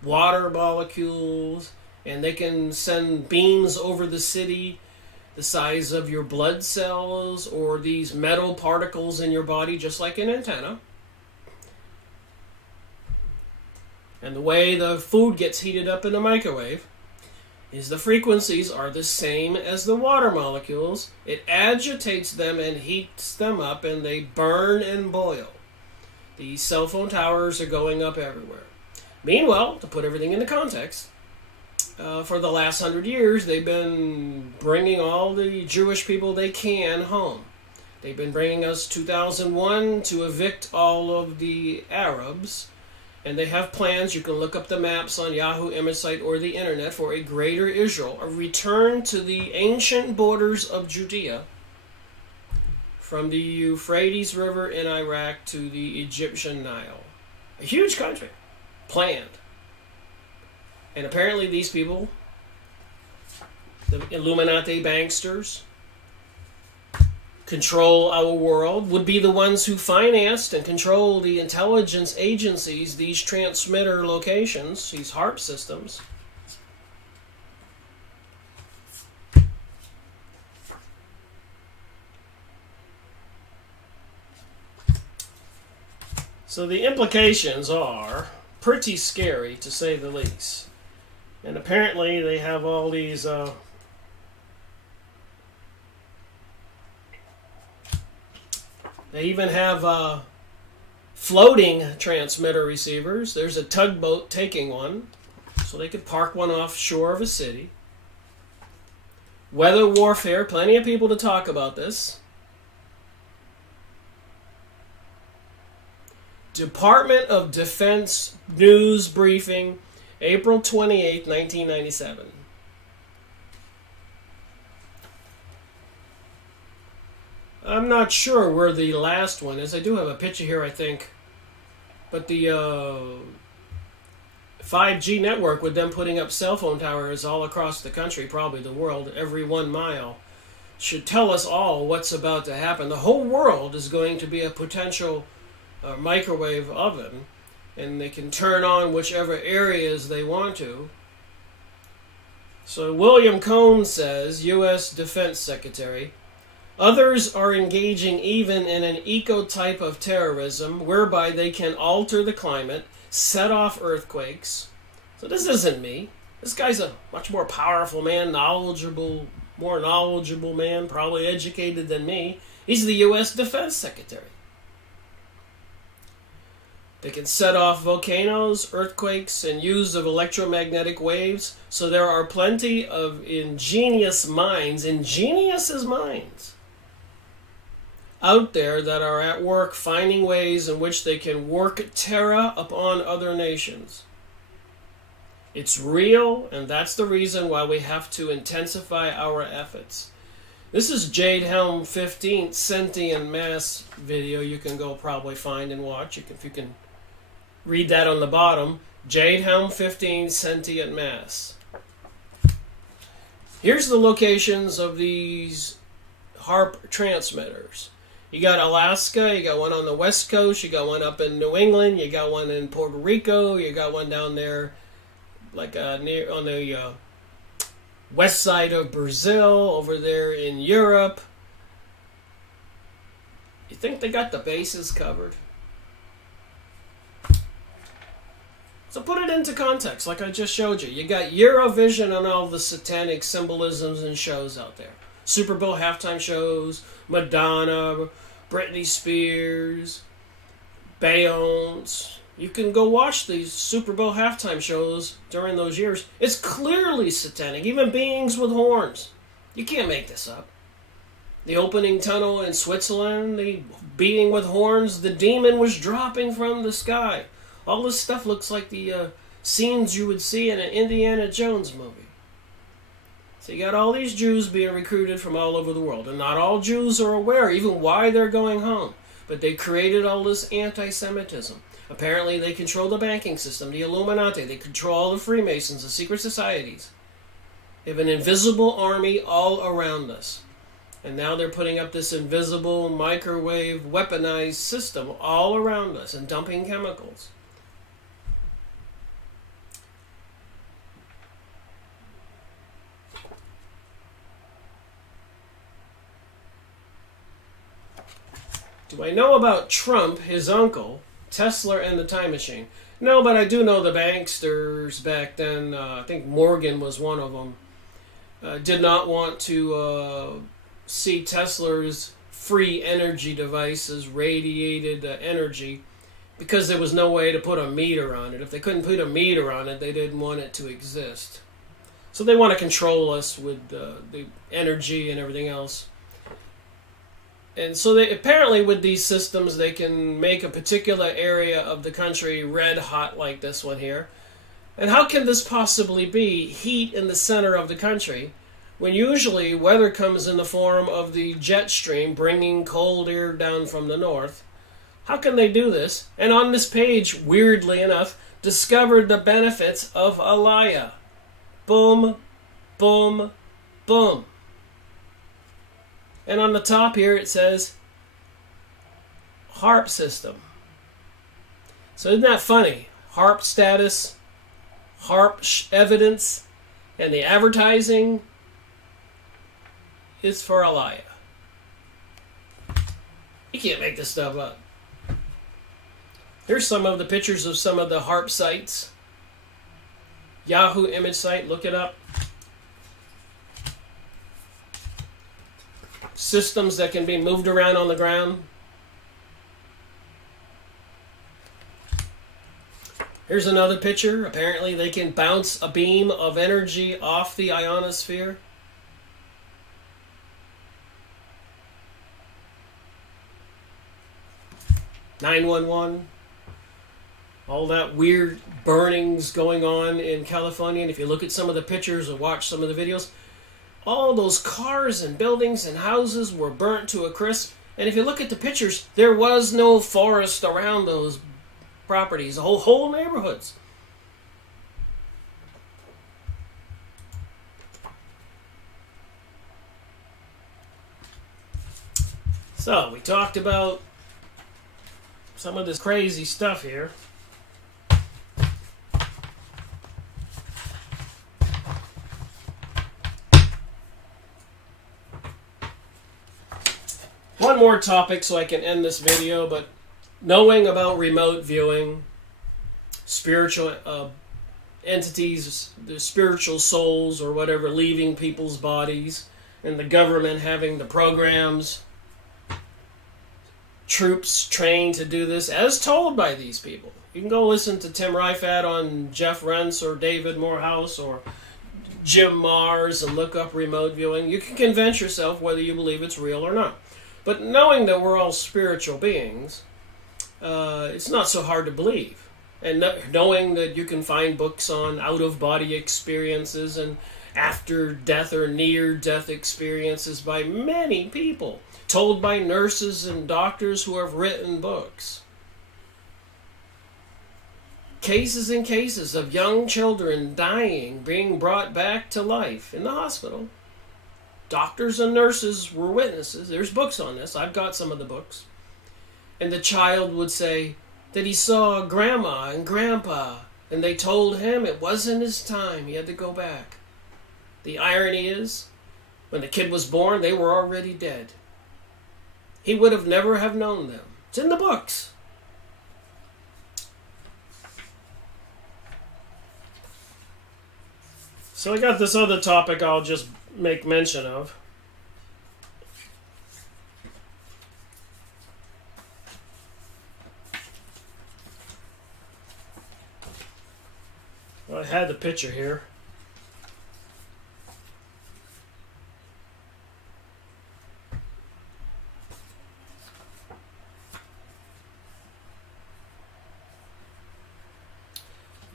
water molecules. And they can send beams over the city the size of your blood cells or these metal particles in your body, just like an antenna. And the way the food gets heated up in the microwave is the frequencies are the same as the water molecules. It agitates them and heats them up, and they burn and boil. These cell phone towers are going up everywhere. Meanwhile, to put everything into context, for the last 100 years, they've been bringing all the Jewish people they can home. They've been bringing us 2001 to evict all of the Arabs. And they have plans. You can look up the maps on Yahoo image site or the internet for a greater Israel, a return to the ancient borders of Judea, from the Euphrates River in Iraq to the Egyptian Nile. A huge country, planned. And apparently these people, the Illuminati banksters, control our world, would be the ones who financed and control the intelligence agencies, these transmitter locations, these HAARP systems. So the implications are pretty scary, to say the least. And apparently they have all these they even have floating transmitter receivers. There's a tugboat taking one, so they could park one offshore of a city. Weather warfare, plenty of people to talk about this. Department of Defense news briefing, April 28, 1997. I'm not sure where the last one is. I do have a picture here, I think. But the 5G network, with them putting up cell phone towers all across the country, probably the world, every 1 mile, should tell us all what's about to happen. The whole world is going to be a potential microwave oven, and they can turn on whichever areas they want to. So William Cohn says, U.S. Defense Secretary, others are engaging even in an eco-type of terrorism whereby they can alter the climate, set off earthquakes. So this isn't me. This guy's a much more powerful man, more knowledgeable man, probably educated than me. He's the U.S. Defense Secretary. They can set off volcanoes, earthquakes, and use of electromagnetic waves. So there are plenty of ingenious minds out there that are at work finding ways in which they can work terror upon other nations. It's real, and that's the reason why we have to intensify our efforts. This is Jade Helm 15th Sentient Mass video. You can go probably find and watch. If you can read that on the bottom. Jade Helm 15 Sentient Mass. Here's the locations of these HAARP transmitters. You got Alaska, you got one on the West Coast, you got one up in New England, you got one in Puerto Rico, you got one down there like near on the west side of Brazil, over there in Europe. You think they got the bases covered? So put it into context, like I just showed you. You got Eurovision on all the satanic symbolisms and shows out there. Super Bowl halftime shows, Madonna, Britney Spears, Beyonce. You can go watch these Super Bowl halftime shows during those years. It's clearly satanic, even beings with horns. You can't make this up. The opening tunnel in Switzerland, the being with horns, the demon was dropping from the sky. All this stuff looks like the scenes you would see in an Indiana Jones movie. So you got all these Jews being recruited from all over the world. And not all Jews are aware even why they're going home. But they created all this anti-Semitism. Apparently they control the banking system, the Illuminati. They control all the Freemasons, the secret societies. They have an invisible army all around us. And now they're putting up this invisible microwave weaponized system all around us and dumping chemicals. Do I know about Trump, his uncle, Tesla, and the time machine? No, but I do know the banksters back then, I think Morgan was one of them, did not want to see Tesla's free energy devices radiated energy because there was no way to put a meter on it. If they couldn't put a meter on it, they didn't want it to exist. So they want to control us with the energy and everything else. And so they apparently with these systems they can make a particular area of the country red hot like this one here. And how can this possibly be heat in the center of the country when usually weather comes in the form of the jet stream bringing cold air down from the north? How can they do this? And on this page, weirdly enough, discovered the benefits of Aliyah. Boom, boom, boom. And on the top here it says HAARP system. So isn't that funny? HAARP status, HAARP evidence, and the advertising is for Aliyah. You can't make this stuff up. Here's some of the pictures of some of the HAARP sites. Yahoo image site, look it up. Systems that can be moved around on the ground. Here's another picture. Apparently they can bounce a beam of energy off the ionosphere. .911. All that weird burnings going on in California. And if you look at some of the pictures or watch some of the videos, all those cars and buildings and houses were burnt to a crisp. And if you look at the pictures, there was no forest around those properties, whole neighborhoods. So, we talked about some of this crazy stuff here. One more topic so I can end this video, but knowing about remote viewing, spiritual entities, the spiritual souls or whatever leaving people's bodies, and the government having the programs, troops trained to do this as told by these people. You can go listen to Tim Rifat on Jeff Rentz or David Morehouse or Jim Mars and look up remote viewing. You can convince yourself whether you believe it's real or not. But knowing that we're all spiritual beings, it's not so hard to believe. And knowing that you can find books on out-of-body experiences and after-death or near-death experiences by many people, told by nurses and doctors who have written books. Cases and cases of young children dying, being brought back to life in the hospital. Doctors and nurses were witnesses. There's books on this. I've got some of the books. And the child would say that he saw grandma and grandpa, and they told him it wasn't his time. He had to go back. The irony is, when the kid was born, they were already dead. He would have never have known them. It's in the books. So I got this other topic I'll just make mention of. Well, I had the picture here.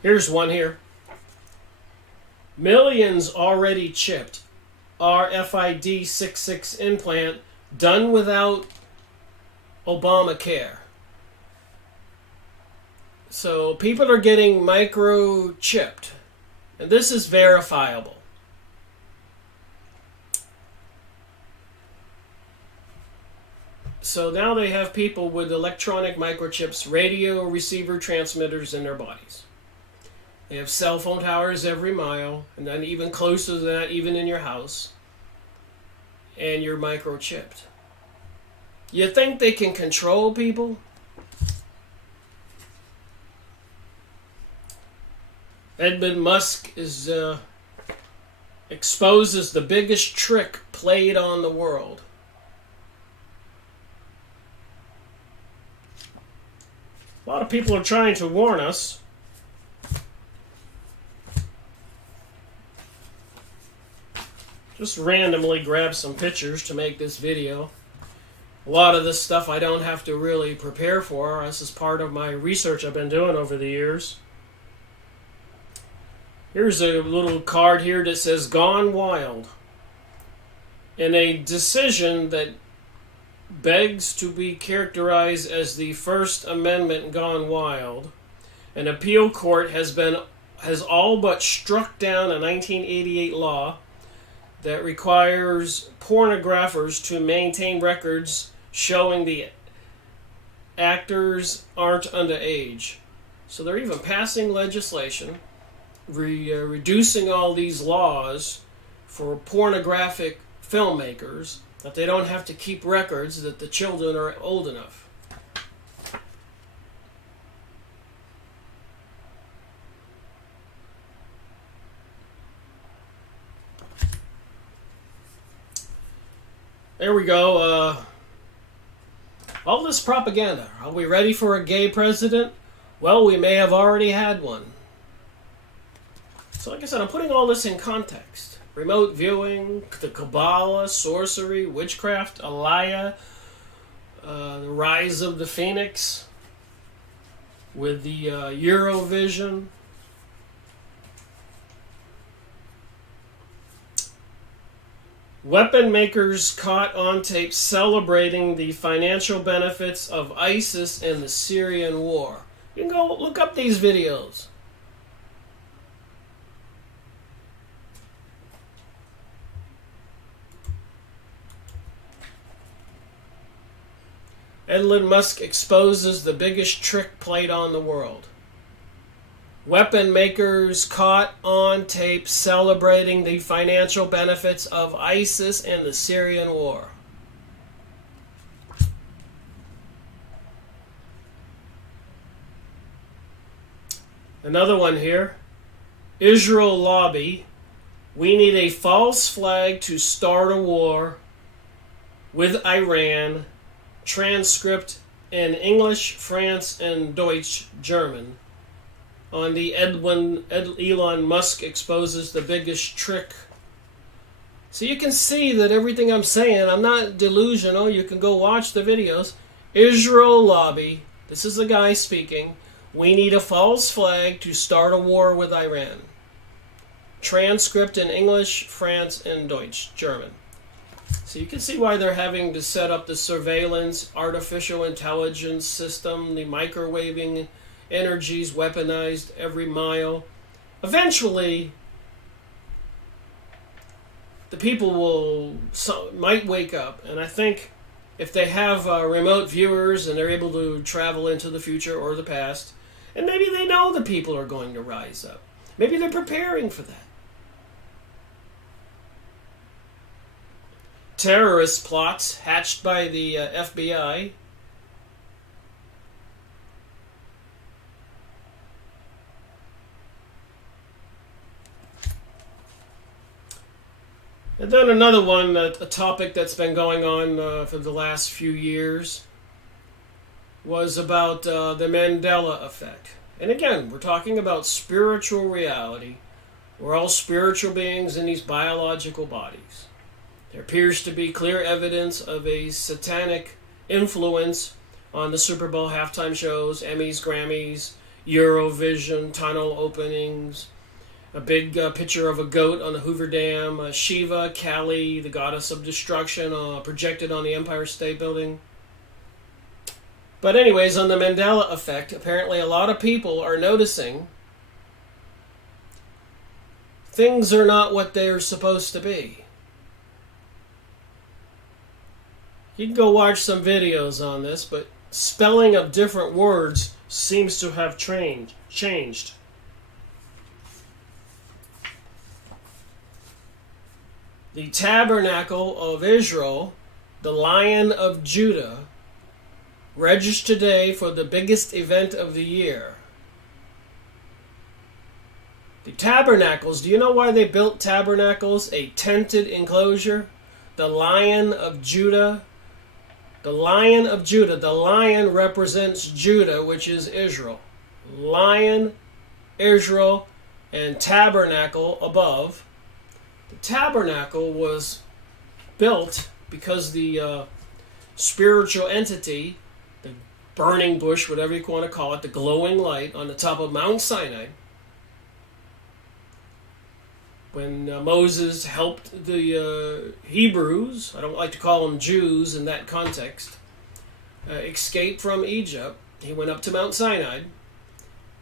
Here's one here. Millions already chipped. RFID 66 implant done without Obamacare. So people are getting microchipped. And this is verifiable. So now they have people with electronic microchips, radio receiver transmitters in their bodies. They have cell phone towers every mile, and then even closer than that, even in your house. And you're microchipped. You think they can control people? Edmund Musk exposes the biggest trick played on the world. A lot of people are trying to warn us. Just randomly grab some pictures to make this video. A lot of this stuff I don't have to really prepare for. This is part of my research I've been doing over the years. Here's a little card here that says Gone Wild. In a decision that begs to be characterized as the First Amendment gone wild, an appeal court has all but struck down a 1988 law that requires pornographers to maintain records showing the actors aren't underage. So they're even passing legislation reducing all these laws for pornographic filmmakers, that they don't have to keep records that the children are old enough. There we go. All this propaganda. Are we ready for a gay president? Well, we may have already had one. So like I said, I'm putting all this in context. Remote viewing, the Kabbalah, sorcery, witchcraft, Aliyah, the rise of the Phoenix, with the Eurovision. Weapon makers caught on tape celebrating the financial benefits of ISIS in the Syrian war. You can go look up these videos. Elon Musk exposes the biggest trick played on the world. Weapon makers caught on tape celebrating the financial benefits of ISIS in the Syrian war. Another one here. Israel lobby. We need a false flag to start a war with Iran. Transcript in English, France, and Deutsch, German. On the Elon Musk exposes the biggest trick. So you can see that everything I'm saying, I'm not delusional. You can go watch the videos. Israel lobby. This is the guy speaking. We need a false flag to start a war with Iran. Transcript in English, France, and Deutsch, German. So you can see why they're having to set up the surveillance, artificial intelligence system, the microwaving energies weaponized every mile. Eventually, the people might wake up, and I think if they have remote viewers and they're able to travel into the future or the past, and maybe they know the people are going to rise up. Maybe they're preparing for that. Terrorist plots hatched by the FBI. And then another one, a topic that's been going on for the last few years, was about the Mandela effect. And again, we're talking about spiritual reality. We're all spiritual beings in these biological bodies. There appears to be clear evidence of a satanic influence on the Super Bowl halftime shows, Emmys, Grammys, Eurovision, tunnel openings, a big picture of a goat on the Hoover Dam, Shiva, Kali, the goddess of destruction, projected on the Empire State Building. But anyways, on the Mandela effect, apparently a lot of people are noticing things are not what they're supposed to be. You can go watch some videos on this, but spelling of different words seems to have changed. The Tabernacle of Israel, the Lion of Judah, registered today for the biggest event of the year. The tabernacles, do you know why they built tabernacles? A tented enclosure. The Lion of Judah. The Lion of Judah. The lion represents Judah, which is Israel. Lion, Israel, and tabernacle above. The tabernacle was built because the spiritual entity, the burning bush, whatever you want to call it, the glowing light on the top of Mount Sinai, when Moses helped the Hebrews, I don't like to call them Jews in that context, escape from Egypt, he went up to Mount Sinai,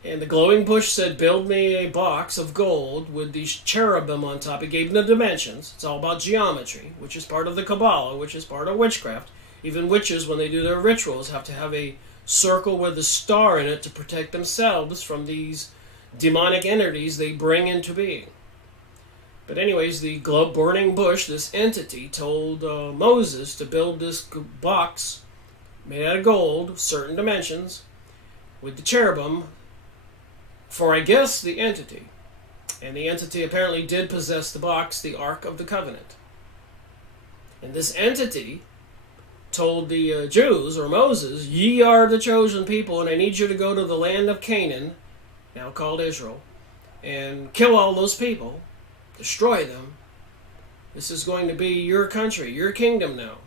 and the glowing bush said, build me a box of gold with these cherubim on top. It gave them the dimensions. It's all about geometry, which is part of the Kabbalah, which is part of witchcraft. Even witches, when they do their rituals, have to have a circle with a star in it to protect themselves from these demonic entities they bring into being. But anyways, the burning bush, this entity, told Moses to build this box made out of gold, certain dimensions, with the cherubim, for, I guess, the entity. And the entity apparently did possess the box, the Ark of the Covenant. And this entity told the Jews, or Moses, ye are the chosen people, and I need you to go to the land of Canaan, now called Israel, and kill all those people, destroy them. This is going to be your country, your kingdom now.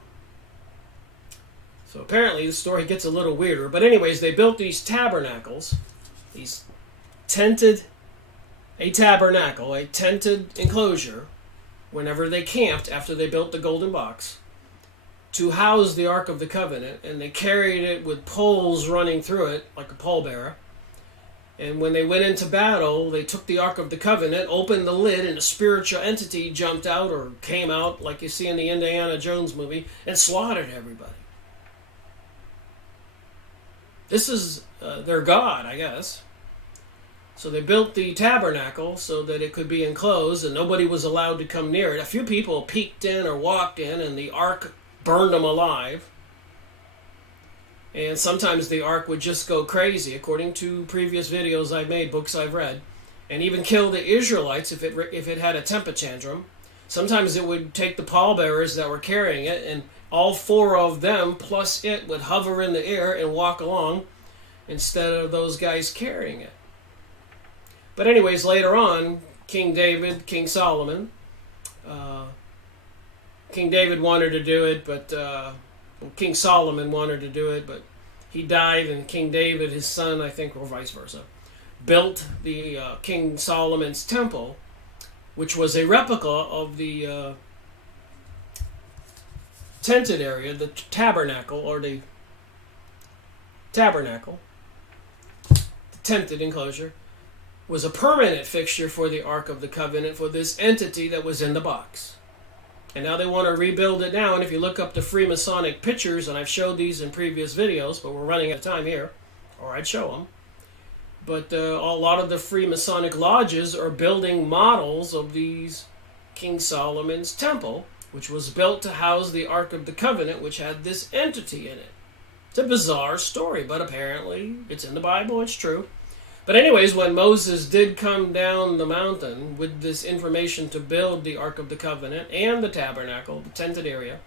So apparently the story gets a little weirder. But anyways, they built these tabernacles, these a tented enclosure, whenever they camped after they built the golden box, to house the Ark of the Covenant, and they carried it with poles running through it, like a pallbearer. And when they went into battle, they took the Ark of the Covenant, opened the lid, and a spiritual entity jumped out or came out, like you see in the Indiana Jones movie, and slaughtered everybody. This is their god, I guess. So they built the tabernacle so that it could be enclosed and nobody was allowed to come near it. A few people peeked in or walked in and the ark burned them alive. And sometimes the ark would just go crazy, according to previous videos I've made, books I've read, and even kill the Israelites if it had a temper tantrum. Sometimes it would take the pallbearers that were carrying it, and all four of them plus it would hover in the air and walk along instead of those guys carrying it. But anyways, later on, King David, King Solomon, King David wanted to do it, but King Solomon wanted to do it, but he died, and King David, his son, I think, or vice versa, built the King Solomon's temple, which was a replica of the tented area, the tabernacle, the tented enclosure, was a permanent fixture for the Ark of the Covenant for this entity that was in the box. And now they want to rebuild it now, and if you look up the Freemasonic pictures, and I've showed these in previous videos, but we're running out of time here, or I'd show them, but a lot of the Freemasonic lodges are building models of these King Solomon's temple, which was built to house the Ark of the Covenant, which had this entity in it. It's a bizarre story, but apparently it's in the Bible, it's true. But anyways, when Moses did come down the mountain with this information to build the Ark of the Covenant and the tabernacle, the tented area,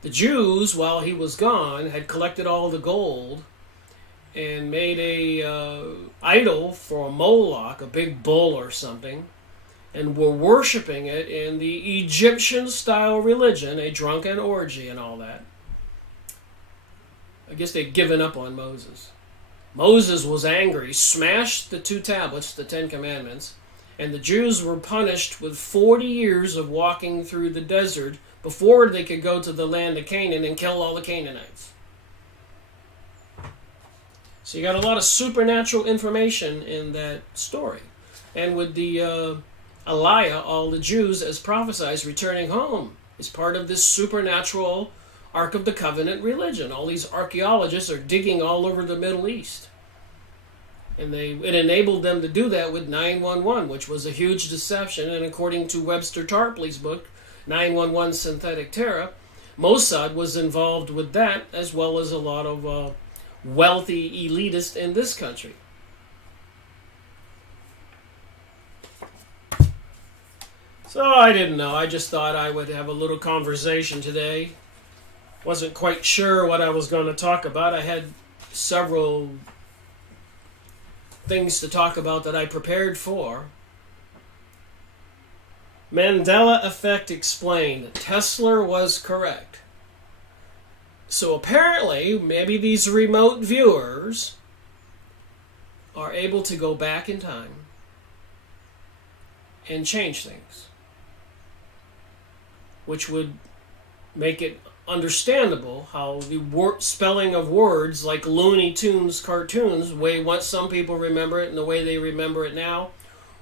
the Jews, while he was gone, had collected all the gold and made a idol for Moloch, a big bull or something, and were worshiping it in the Egyptian-style religion, a drunken orgy and all that. I guess they'd given up on Moses. Moses was angry, smashed the 2 tablets, the 10 Commandments, and the Jews were punished with 40 years of walking through the desert before they could go to the land of Canaan and kill all the Canaanites. So you got a lot of supernatural information in that story. And with the Aliyah, all the Jews, as prophesied, returning home is part of this supernatural Ark of the Covenant religion. All these archaeologists are digging all over the Middle East. And it enabled them to do that with 911, which was a huge deception. And according to Webster Tarpley's book, 911 Synthetic Terror, Mossad was involved with that, as well as a lot of wealthy elitists in this country. So I didn't know. I just thought I would have a little conversation today. Wasn't quite sure what I was going to talk about. I had several things to talk about that I prepared for. Mandela Effect explained. Tesla was correct. So apparently, maybe these remote viewers are able to go back in time and change things, which would make it understandable how the spelling of words like Looney Tunes cartoons, way once some people remember it and the way they remember it now,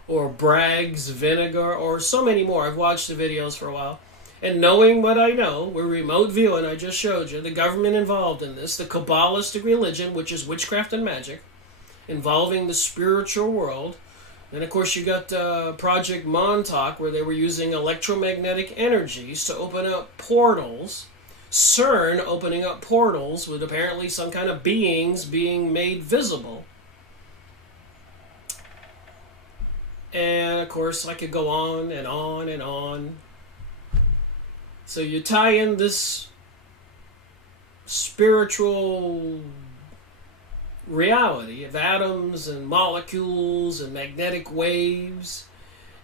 or Bragg's vinegar, or so many more. I've watched the videos for a while. And knowing what I know, we're remote viewing, I just showed you, the government involved in this, the Kabbalistic religion, which is witchcraft and magic, involving the spiritual world. And of course you got Project Montauk, where they were using electromagnetic energies to open up portals. CERN opening up portals with apparently some kind of beings being made visible. And of course I could go on and on and on. So you tie in this spiritual reality of atoms and molecules and magnetic waves,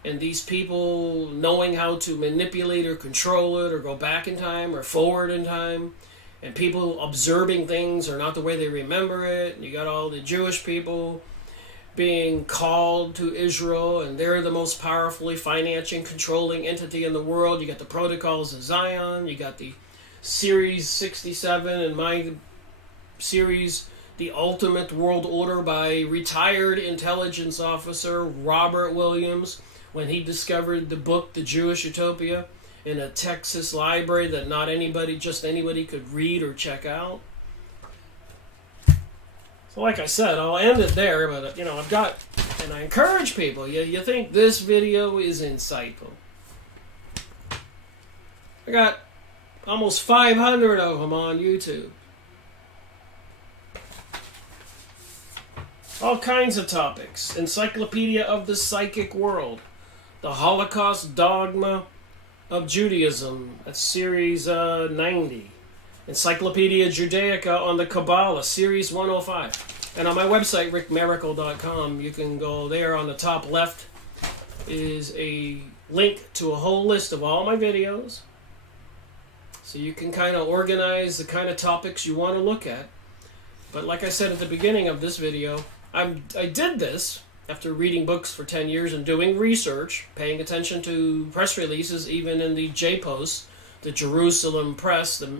and these people knowing how to manipulate or control it or go back in time or forward in time, and people observing things are not the way they remember it. And you got all the Jewish people being called to Israel, and they're the most powerfully financing, controlling entity in the world. You got the Protocols of Zion, you got the Series 67, and my series, The Ultimate World Order, by retired intelligence officer Robert Williams, when he discovered the book, The Jewish Utopia, in a Texas library that not anybody, just anybody could read or check out. So like I said, I'll end it there, but I've got, and I encourage people, you think this video is insightful. I got almost 500 of them on YouTube. All kinds of topics. Encyclopedia of the Psychic World. The Holocaust Dogma of Judaism. That's Series 90. Encyclopedia Judaica on the Kabbalah, Series 105. And on my website, rickmiracle.com, you can go there. On the top left is a link to a whole list of all my videos. So you can kind of organize the kind of topics you want to look at. But like I said at the beginning of this video, I did this after reading books for 10 years and doing research, paying attention to press releases, even in the J-Post, the Jerusalem Press, the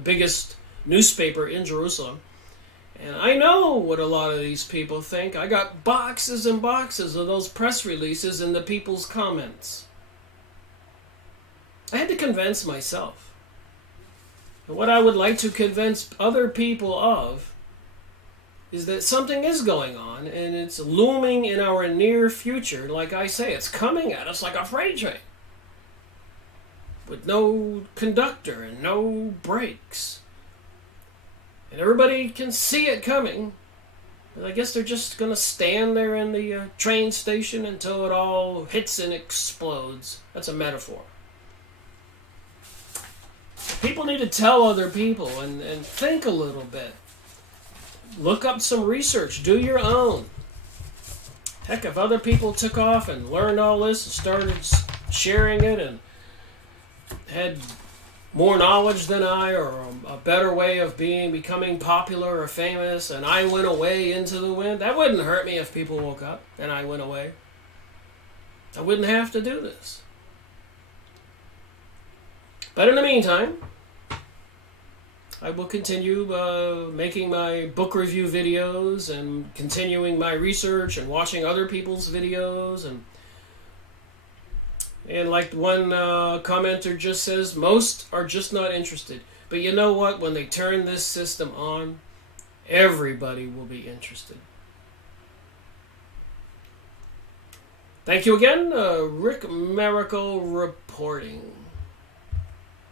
biggest newspaper in Jerusalem. And I know what a lot of these people think. I got boxes and boxes of those press releases and the people's comments. I had to convince myself. And what I would like to convince other people of is that something is going on, and it's looming in our near future. Like I say, it's coming at us like a freight train, with no conductor and no brakes. And everybody can see it coming. And I guess they're just going to stand there in the train station until it all hits and explodes. That's a metaphor. People need to tell other people and think a little bit. Look up some research. Do your own. Heck, if other people took off and learned all this and started sharing it and had more knowledge than I, or a better way of becoming popular or famous, and I went away into the wind, that wouldn't hurt me if people woke up and I went away. I wouldn't have to do this. But in the meantime, I will continue making my book review videos and continuing my research and watching other people's videos. And like one commenter just says, most are just not interested. But you know what? When they turn this system on, everybody will be interested. Thank you again. Rick Miracle reporting.